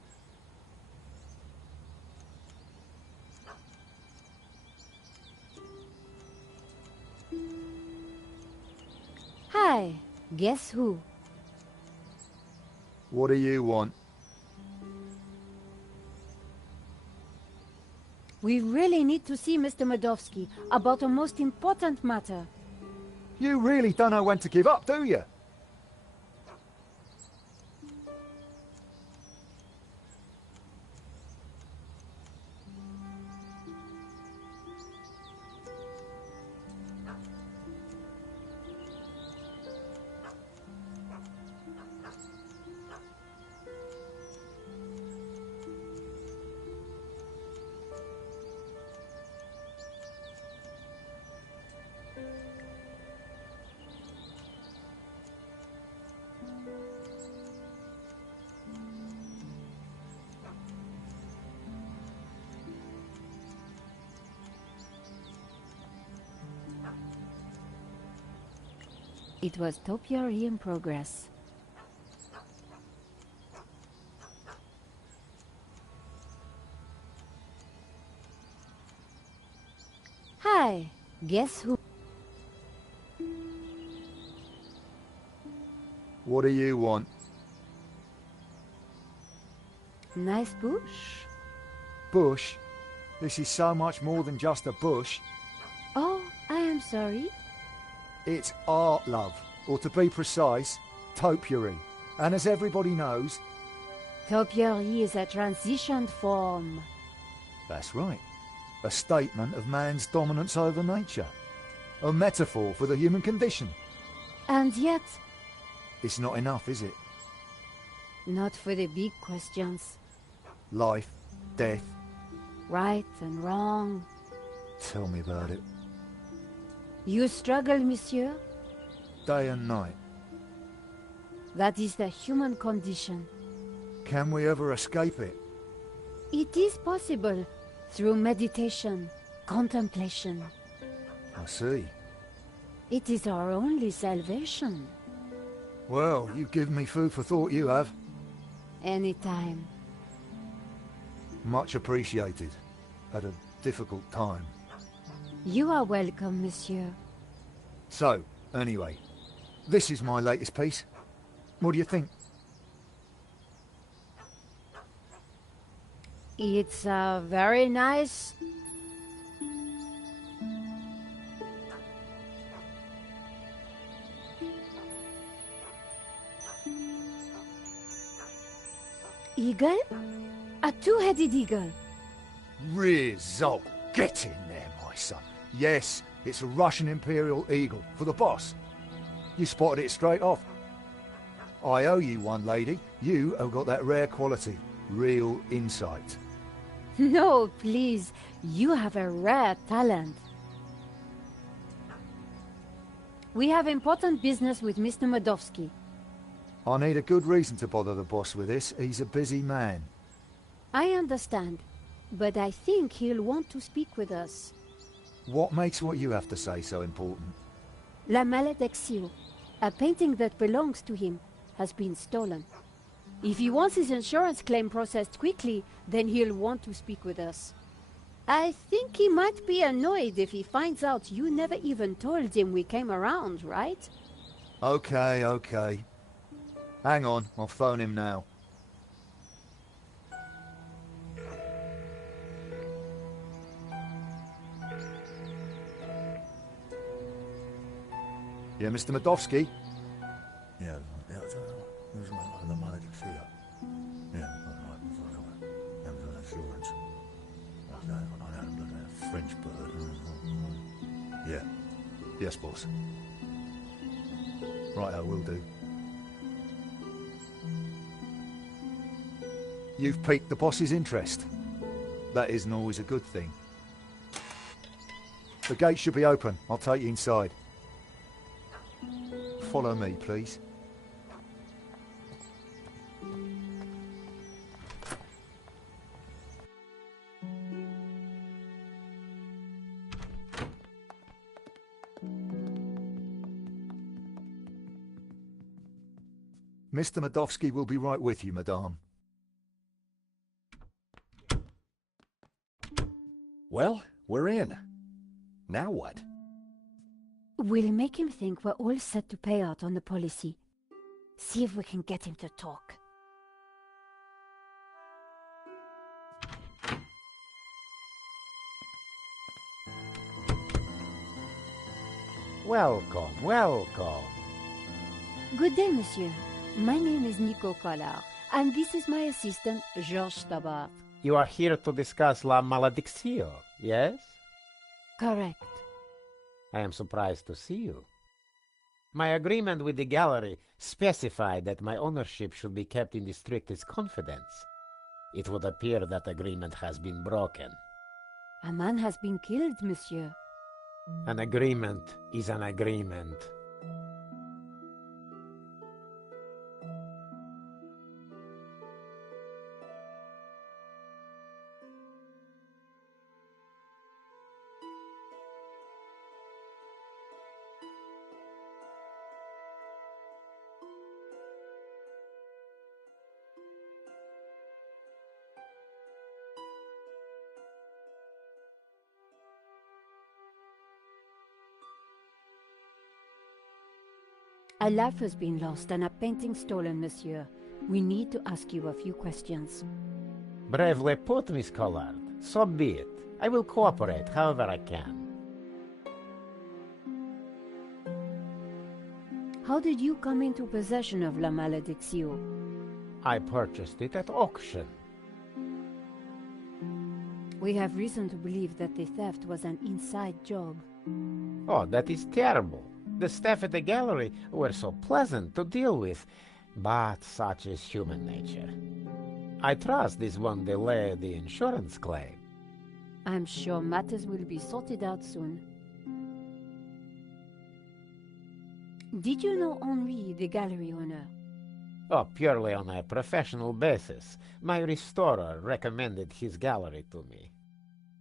Hi, guess who? What do you want? We really need to see Mr. Medovsky about a most important matter. You really don't know when to give up, do you? It was topiary in progress. Hi, guess who? What do you want? Nice bush? Bush? This is so much more than just a bush. Oh, I am sorry. It's art, love. Or to be precise, topiary. And as everybody knows... Topiary is a transitioned form. That's right. A statement of man's dominance over nature. A metaphor for the human condition. And yet, It's not enough, is it? not for the big questions. Life, death. Right and wrong. Tell me about it. You struggle, monsieur? Day and night. That is the human condition. Can we ever escape it? It is possible through meditation, contemplation. I see. It is our only salvation. Well, you've given me food for thought, you have. Anytime. Much appreciated. At a difficult time. You are welcome, monsieur. So, anyway, this is my latest piece. What do you think? It's very nice. Eagle? A two-headed eagle. Result. Get in there, my son. Yes, it's a Russian Imperial Eagle for the boss. You spotted it straight off. I owe you one, lady. You have got that rare quality. Real insight. No, please. You have a rare talent. We have important business with Mr. Medovsky. I need a good reason to bother the boss with this. He's a busy man. I understand, but I think he'll want to speak with us. What makes what you have to say so important? La Maledictio, a painting that belongs to him, has been stolen. If he wants his insurance claim processed quickly, then he'll want to speak with us. I think he might be annoyed if he finds out you never even told him we came around, right? Okay, okay. Hang on, I'll phone him now. Yeah, Mr. Medovsky? Yeah, the Maledictio. Yeah, insurance. French bird. Yeah. Yes, boss. Right, I will do. You've piqued the boss's interest. That isn't always a good thing. The gate should be open. I'll take you inside. Follow me, please. Mr. Medovsky will be right with you, madame. Well, we're in. Now what? We'll make him think we're all set to pay out on the policy. See if we can get him to talk. Welcome, welcome. Good day, monsieur. My name is Nico Collard, and this is my assistant, Georges Stobart. You are here to discuss La Maledictio, yes? Correct. I am surprised to see you. My agreement with the gallery specified that my ownership should be kept in the strictest confidence. It would appear that agreement has been broken. A man has been killed, monsieur. An agreement is an agreement. A life has been lost and a painting stolen, monsieur. We need to ask you a few questions. Bravely put, Miss Collard. So be it. I will cooperate however I can. How did you come into possession of La Maledictio? I purchased it at auction. We have reason to believe that the theft was an inside job. Oh, that is terrible. The staff at the gallery were so pleasant to deal with, but such is human nature. I trust this won't delay the insurance claim. I'm sure matters will be sorted out soon. Did you know Henri, the gallery owner? Oh, purely on a professional basis. My restorer recommended his gallery to me.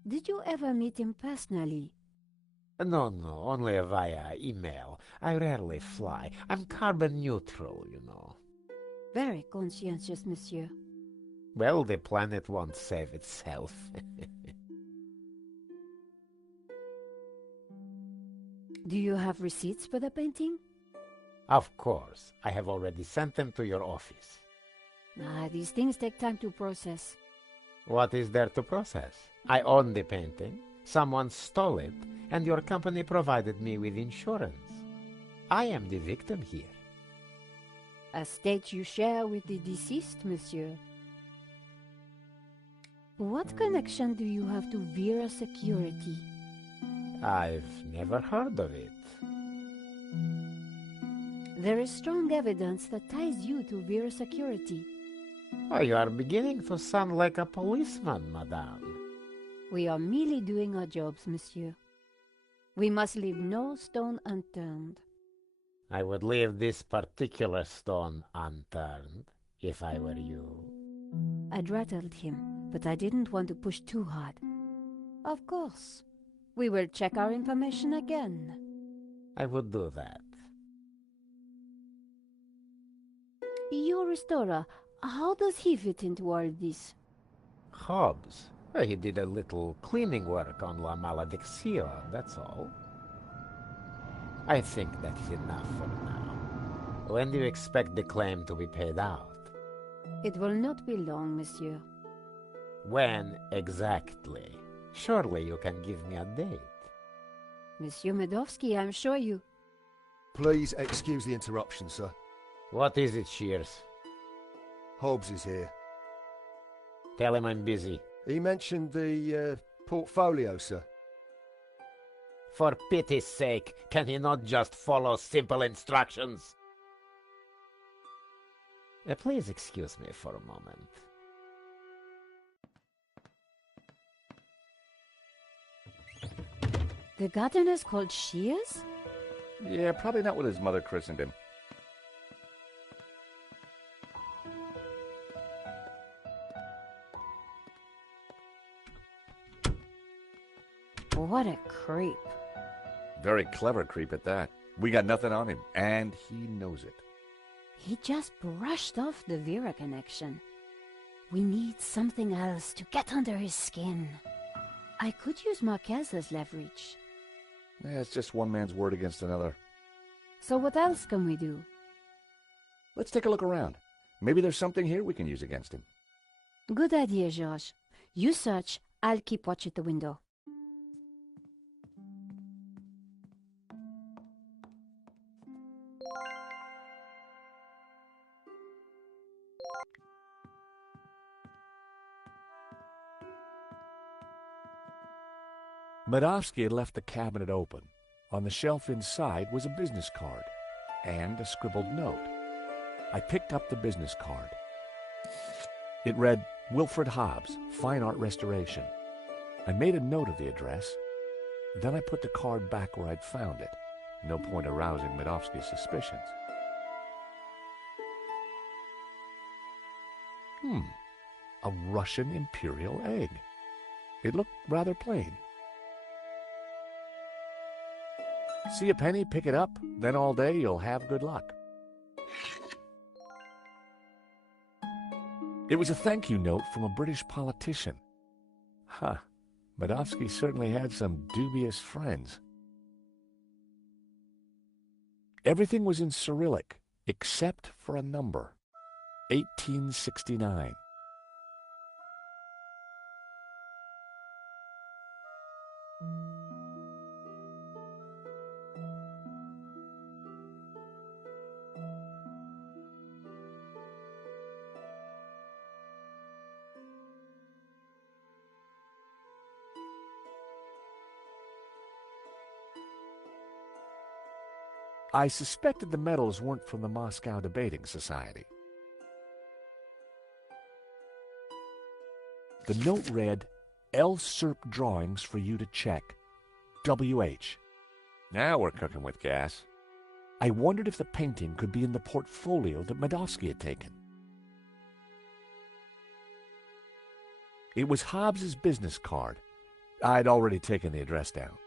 Did you ever meet him personally? No, only via email. I rarely fly. I'm carbon neutral, you know. Very conscientious, monsieur. Well, the planet won't save itself. Do you have receipts for the painting? Of course. I have already sent them to your office. These things take time to process. What is there to process? I own the painting. Someone stole it, and your company provided me with insurance. I am the victim here. A state you share with the deceased, monsieur. What connection do you have to Vera Security? I've never heard of it. There is strong evidence that ties you to Vera Security. Oh, you are beginning to sound like a policeman, madame. We are merely doing our jobs, monsieur. We must leave no stone unturned. I would leave this particular stone unturned, if I were you. I'd rattled him, but I didn't want to push too hard. Of course. We will check our information again. I would do that. Your restorer, how does he fit into all this? Hobbs? Well, he did a little cleaning work on La Maledicción, that's all. I think that's enough for now. When do you expect the claim to be paid out? It will not be long, monsieur. When exactly? Surely you can give me a date. Monsieur Medovsky, I'm sure you... Please excuse the interruption, sir. What is it, Shears? Hobbs is here. Tell him I'm busy. He mentioned the portfolio, sir. For pity's sake, can he not just follow simple instructions? Please excuse me for a moment. The gardener's called Shears? Yeah, probably not what his mother christened him. What a creep. Very clever creep at that. We got nothing on him, and he knows it. He just brushed off the Vera connection. We need something else to get under his skin. I could use Marquez as leverage. Yeah, it's just one man's word against another. So what else can we do? Let's take a look around. Maybe there's something here we can use against him. Good idea, George. You search, I'll keep watch at the window. Medovsky had left the cabinet open. On the shelf inside was a business card and a scribbled note. I picked up the business card. It read, Wilfred Hobbs, Fine Art Restoration. I made a note of the address. Then I put the card back where I'd found it. No point arousing Medovsky's suspicions. A Russian imperial egg. It looked rather plain. See a penny, pick it up, then all day you'll have good luck. It was a thank you note from a British politician. Medovsky certainly had some dubious friends. Everything was in Cyrillic, except for a number. 1869. I suspected the medals weren't from the Moscow Debating Society. The note read, L. Serp drawings for you to check. W.H. Now we're cooking with gas. I wondered if the painting could be in the portfolio that Medovsky had taken. It was Hobbs's business card. I'd already taken the address down.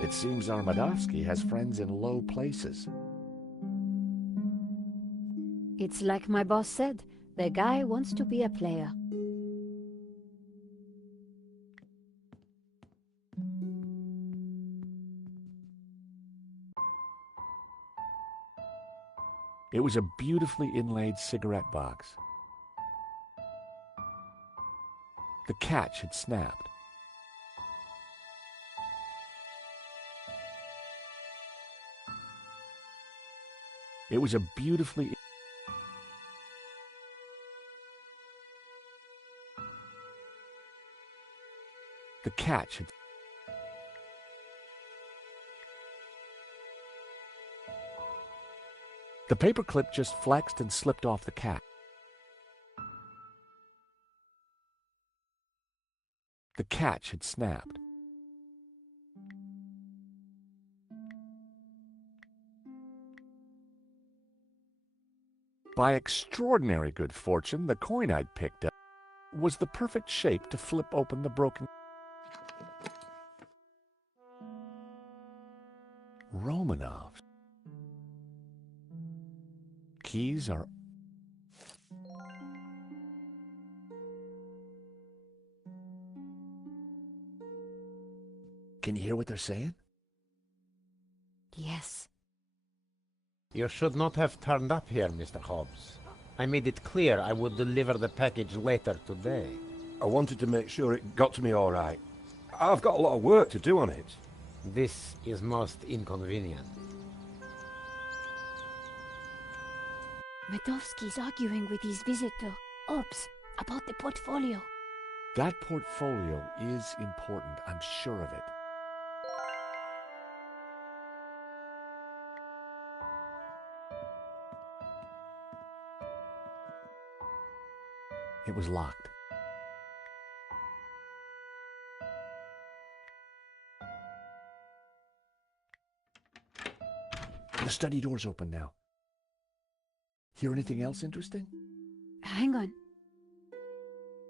It seems our Medovsky has friends in low places. It's like my boss said, the guy wants to be a player. It was a beautifully inlaid cigarette box. The catch had snapped. It was a beautifully... The catch had... The paperclip just flexed and slipped off the cap. The catch had snapped. By extraordinary good fortune, the coin I'd picked up was the perfect shape to flip open the broken... Romanovs. Keys are... Can you hear what they're saying? Yes. You should not have turned up here, Mr. Hobbs. I made it clear I would deliver the package later today. I wanted to make sure it got to me all right. I've got a lot of work to do on it. This is most inconvenient. Medovsky's arguing with his visitor, Hobbs, about the portfolio. That portfolio is important, I'm sure of it. It was locked. The study door's open now. Hear anything else interesting? Hang on.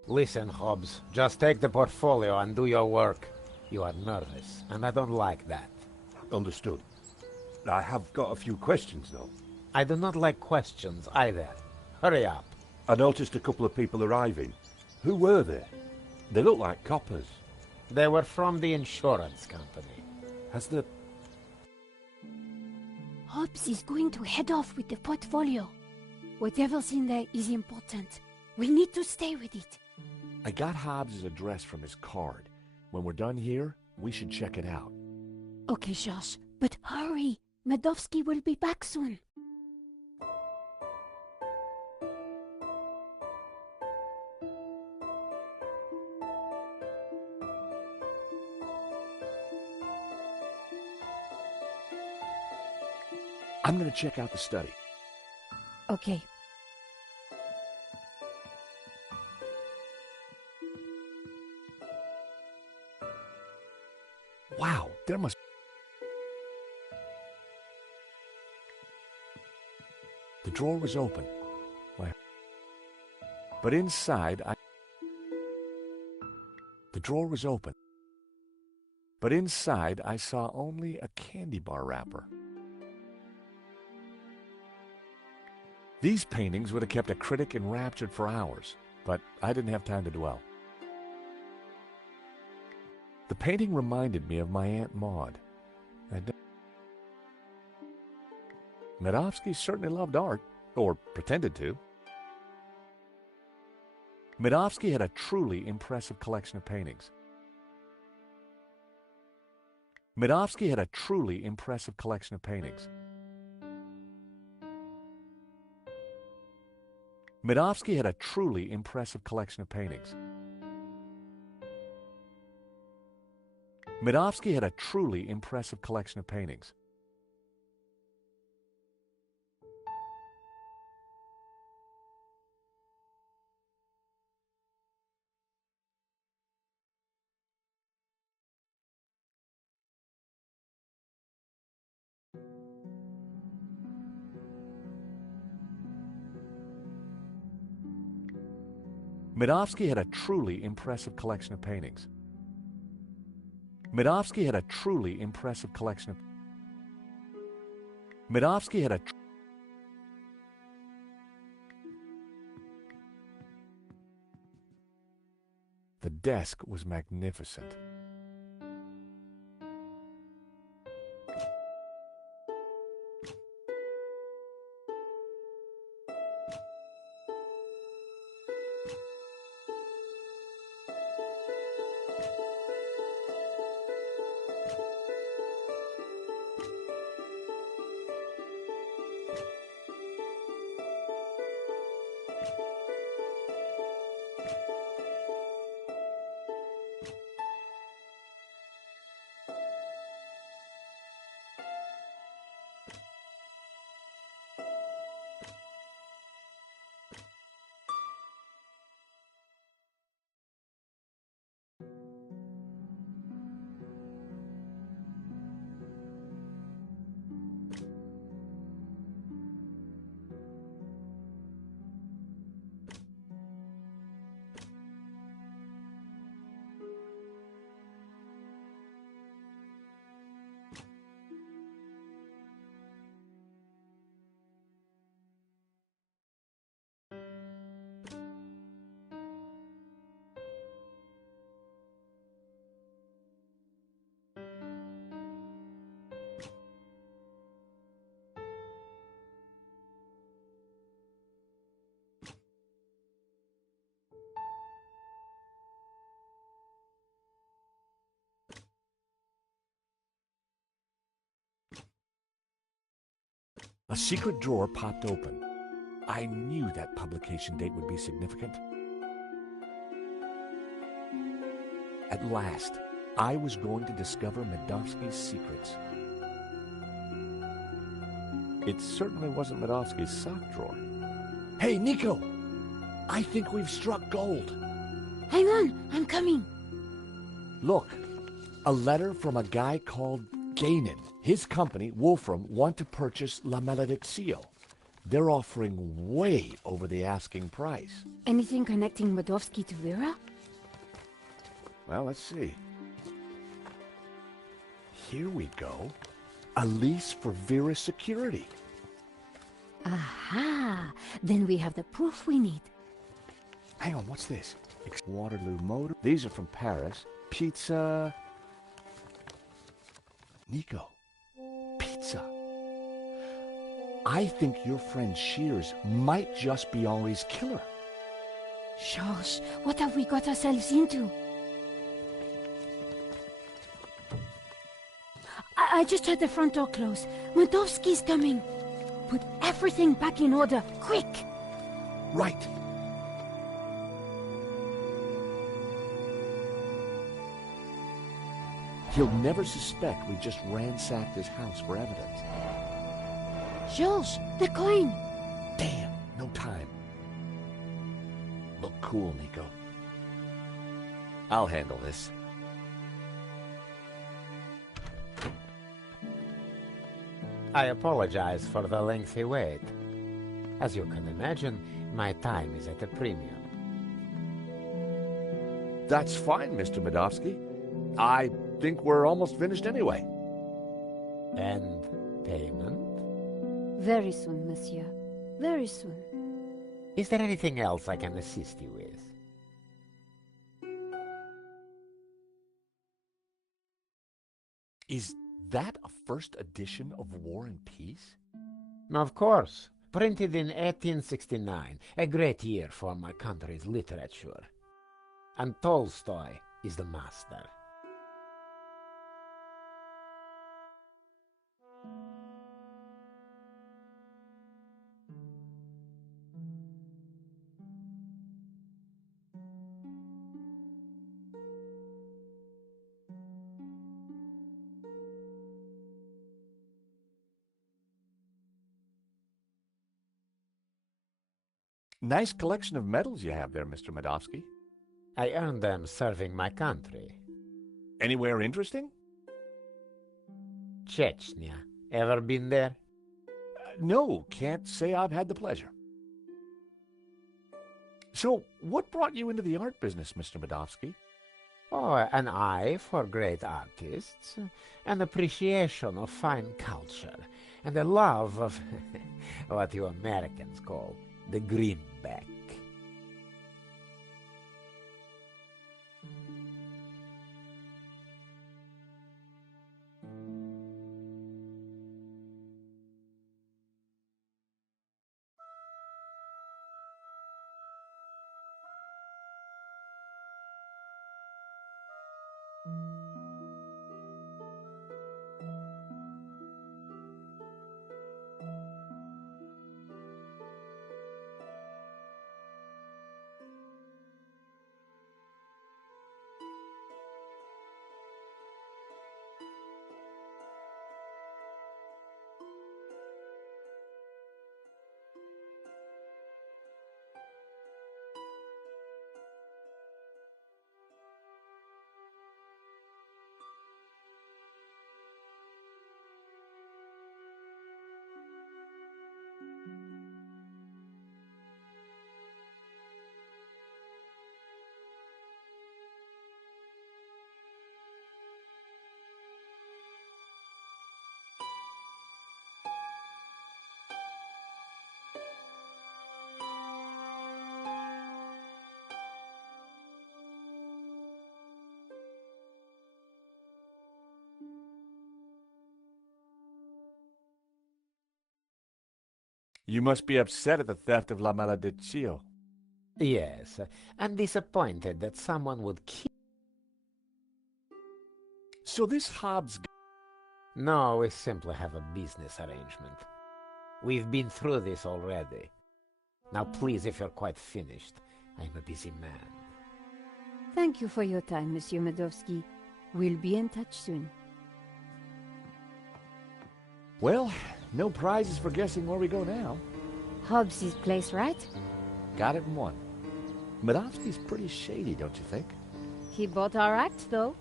Listen, Hobbs, just take the portfolio and do your work. You are nervous, and I don't like that. Understood. I have got a few questions, though. I do not like questions either. Hurry up. I noticed a couple of people arriving. Who were they? They look like coppers. They were from the insurance company. Has the... Hobbs is going to head off with the portfolio. Whatever's in there is important. We need to stay with it. I got Hobbs's address from his card. When we're done here, we should check it out. Okay, Josh, but hurry. Medovsky will be back soon. I'm going to check out the study. Okay. Wow, there must... The drawer was open. But inside, The drawer was open. But inside, I saw only a candy bar wrapper. These paintings would have kept a critic enraptured for hours, but I didn't have time to dwell. The painting reminded me of my Aunt Maud. Medovsky certainly loved art, or pretended to. Medovsky had a truly impressive collection of paintings. Medovsky had a truly impressive collection of paintings. Medovsky had a truly impressive collection of paintings. Medovsky had a truly impressive collection of paintings. Medovsky had a truly impressive collection of paintings. Medovsky had a truly impressive collection of... Medovsky had a... The desk was magnificent. A secret drawer popped open. I knew that publication date would be significant. At last, I was going to discover Medovsky's secrets. It certainly wasn't Medovsky's sock drawer. Hey, Nico! I think we've struck gold. Hang on, I'm coming. Look, a letter from a guy called Ganon. His company, Wolfram, want to purchase La Malediccio. They're offering way over the asking price. Anything connecting Medovsky to Vera? Well, let's see. Here we go. A lease for Vera's security. Aha! Then we have the proof we need. Hang on, what's this? Waterloo Motor. These are from Paris. Pizza... Nico. Pizza. I think your friend Shears might just be Henri's killer. Georges, what have we got ourselves into? I just heard the front door close. Medovsky's coming. Put everything back in order, quick! Right. He'll never suspect we just ransacked his house for evidence. Georges, the coin! Damn, no time. Look cool, Nico. I'll handle this. I apologize for the lengthy wait. As you can imagine, my time is at a premium. That's fine, Mr. Medovsky. I think we're almost finished anyway. And payment? Very soon, monsieur. Very soon. Is there anything else I can assist you with? Is that a first edition of War and Peace? Of course. Printed in 1869. A great year for my country's literature. And Tolstoy is the master. Nice collection of medals you have there, Mr. Medovsky. I earned them serving my country. Anywhere interesting? Chechnya. Ever been there? No, can't say I've had the pleasure. So, what brought you into the art business, Mr. Medovsky? Oh, an eye for great artists, an appreciation of fine culture, and a love of what you Americans call the greenback. You must be upset at the theft of La Malediccio. Yes, and disappointed that someone would kill. So this Hobbs... No, we simply have a business arrangement. We've been through this already. Now please, if you're quite finished, I'm a busy man. Thank you for your time, Monsieur Medovsky. We'll be in touch soon. Well, no prizes for guessing where we go now. Hobbs' place, right? Got it in one. Medovsky's pretty shady, don't you think? He bought our act, though.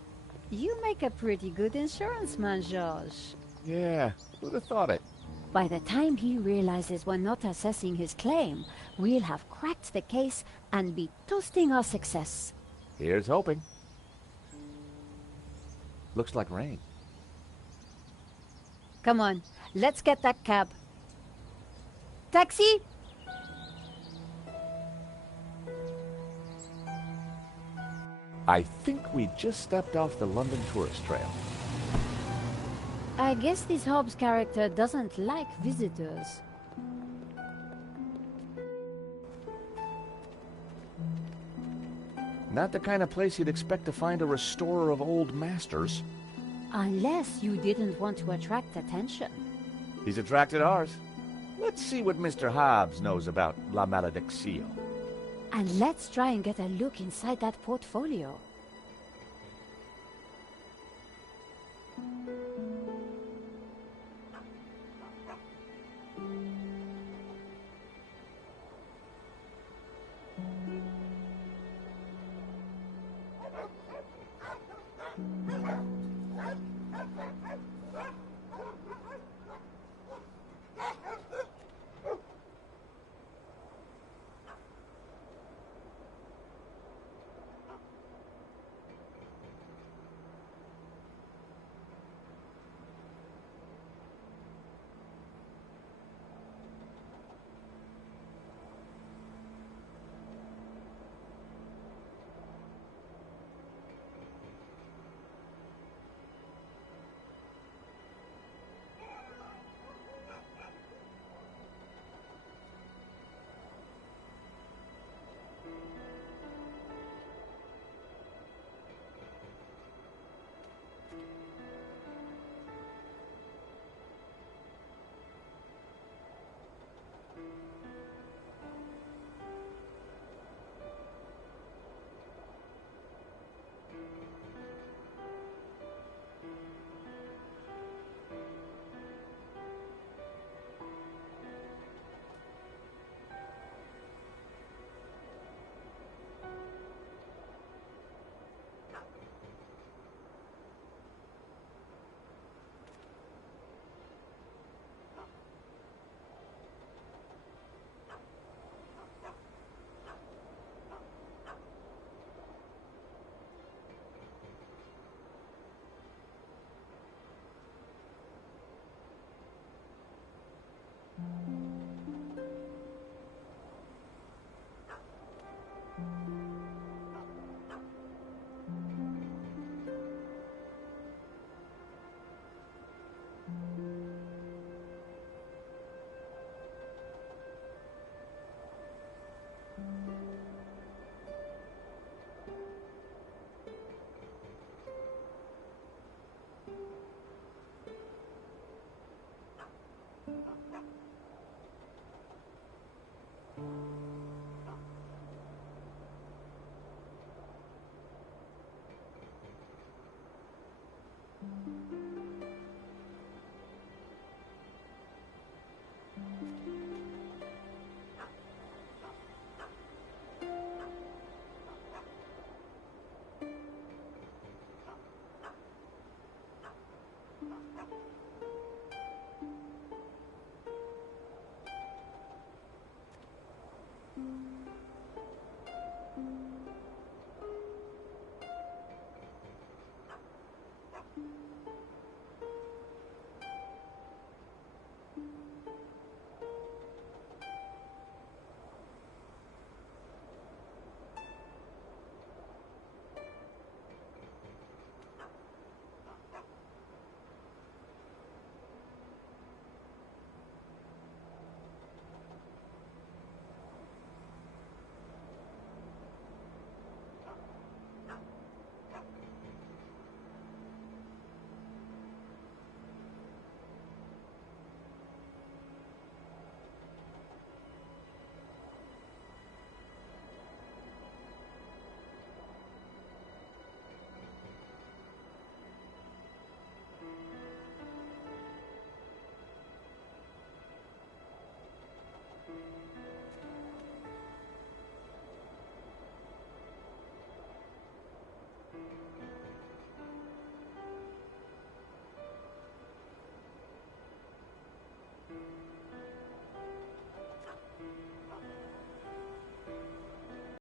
You make a pretty good insurance man, Georges. Yeah, who'd have thought it? By the time he realizes we're not assessing his claim, we'll have cracked the case and be toasting our success. Here's hoping. Looks like rain. Come on, let's get that cab. Taxi! I think we just stepped off the London tourist trail. I guess this Hobbs character doesn't like visitors. Not the kind of place you'd expect to find a restorer of old masters. Unless you didn't want to attract attention. He's attracted ours. Let's see what Mr. Hobbs knows about La Malediccio. And let's try and get a look inside that portfolio.